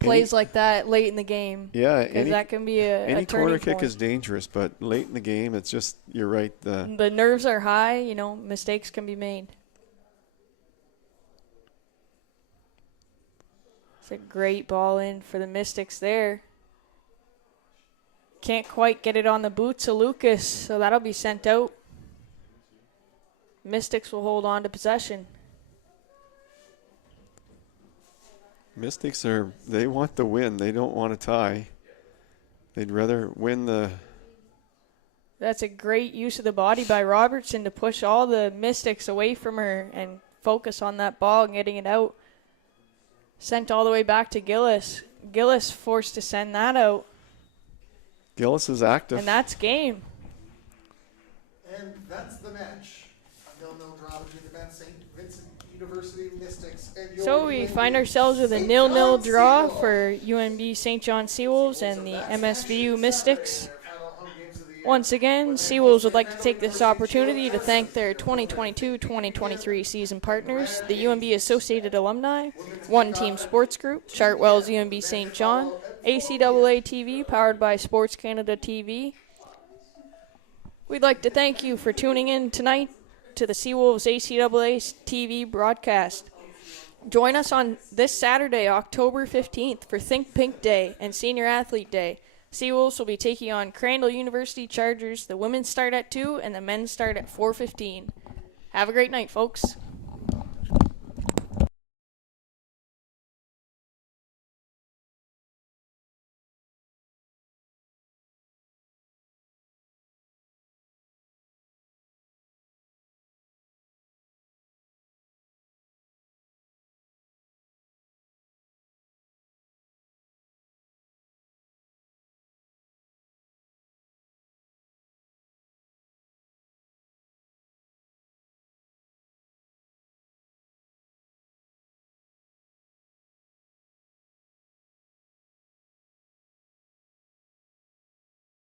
plays like that late in the game. Yeah, Because that can be a any turning corner kick point. is dangerous, but late in the game, it's just, you're right. The nerves are high, you know, mistakes can be made. It's a great ball in for the Mystics there. Can't quite get it on the boots of Lucas, so that'll be sent out. Mystics will hold on to possession. Mystics they want the win. They don't want a tie. They'd rather win the... That's a great use of the body by Robertson to push all the Mystics away from her and focus on that ball and getting it out. Sent all the way back to Gillis. Gillis forced to send that out. Gillis is active. And that's game. And that's the match. A 0-0 draw between the St. Vincent University Mystics and your So we UNB find ourselves with a St. 0-0 John draw Seawolves. for UNB St. John Seawolves and the MSVU Mystics. Once again, Seawolves would like to take this opportunity to thank their 2022-2023 season partners, the UNB Associated Alumni, One Team Sports Group, Chartwell's UNB St. John, ACAA TV, powered by Sports Canada TV. We'd like to thank you for tuning in tonight to the Seawolves ACAA TV broadcast. Join us on this Saturday, October 15th, for Think Pink Day and Senior Athlete Day. Seawolves will be taking on Crandall University Chargers. The women start at 2 and the men start at 4:15. Have a great night, folks.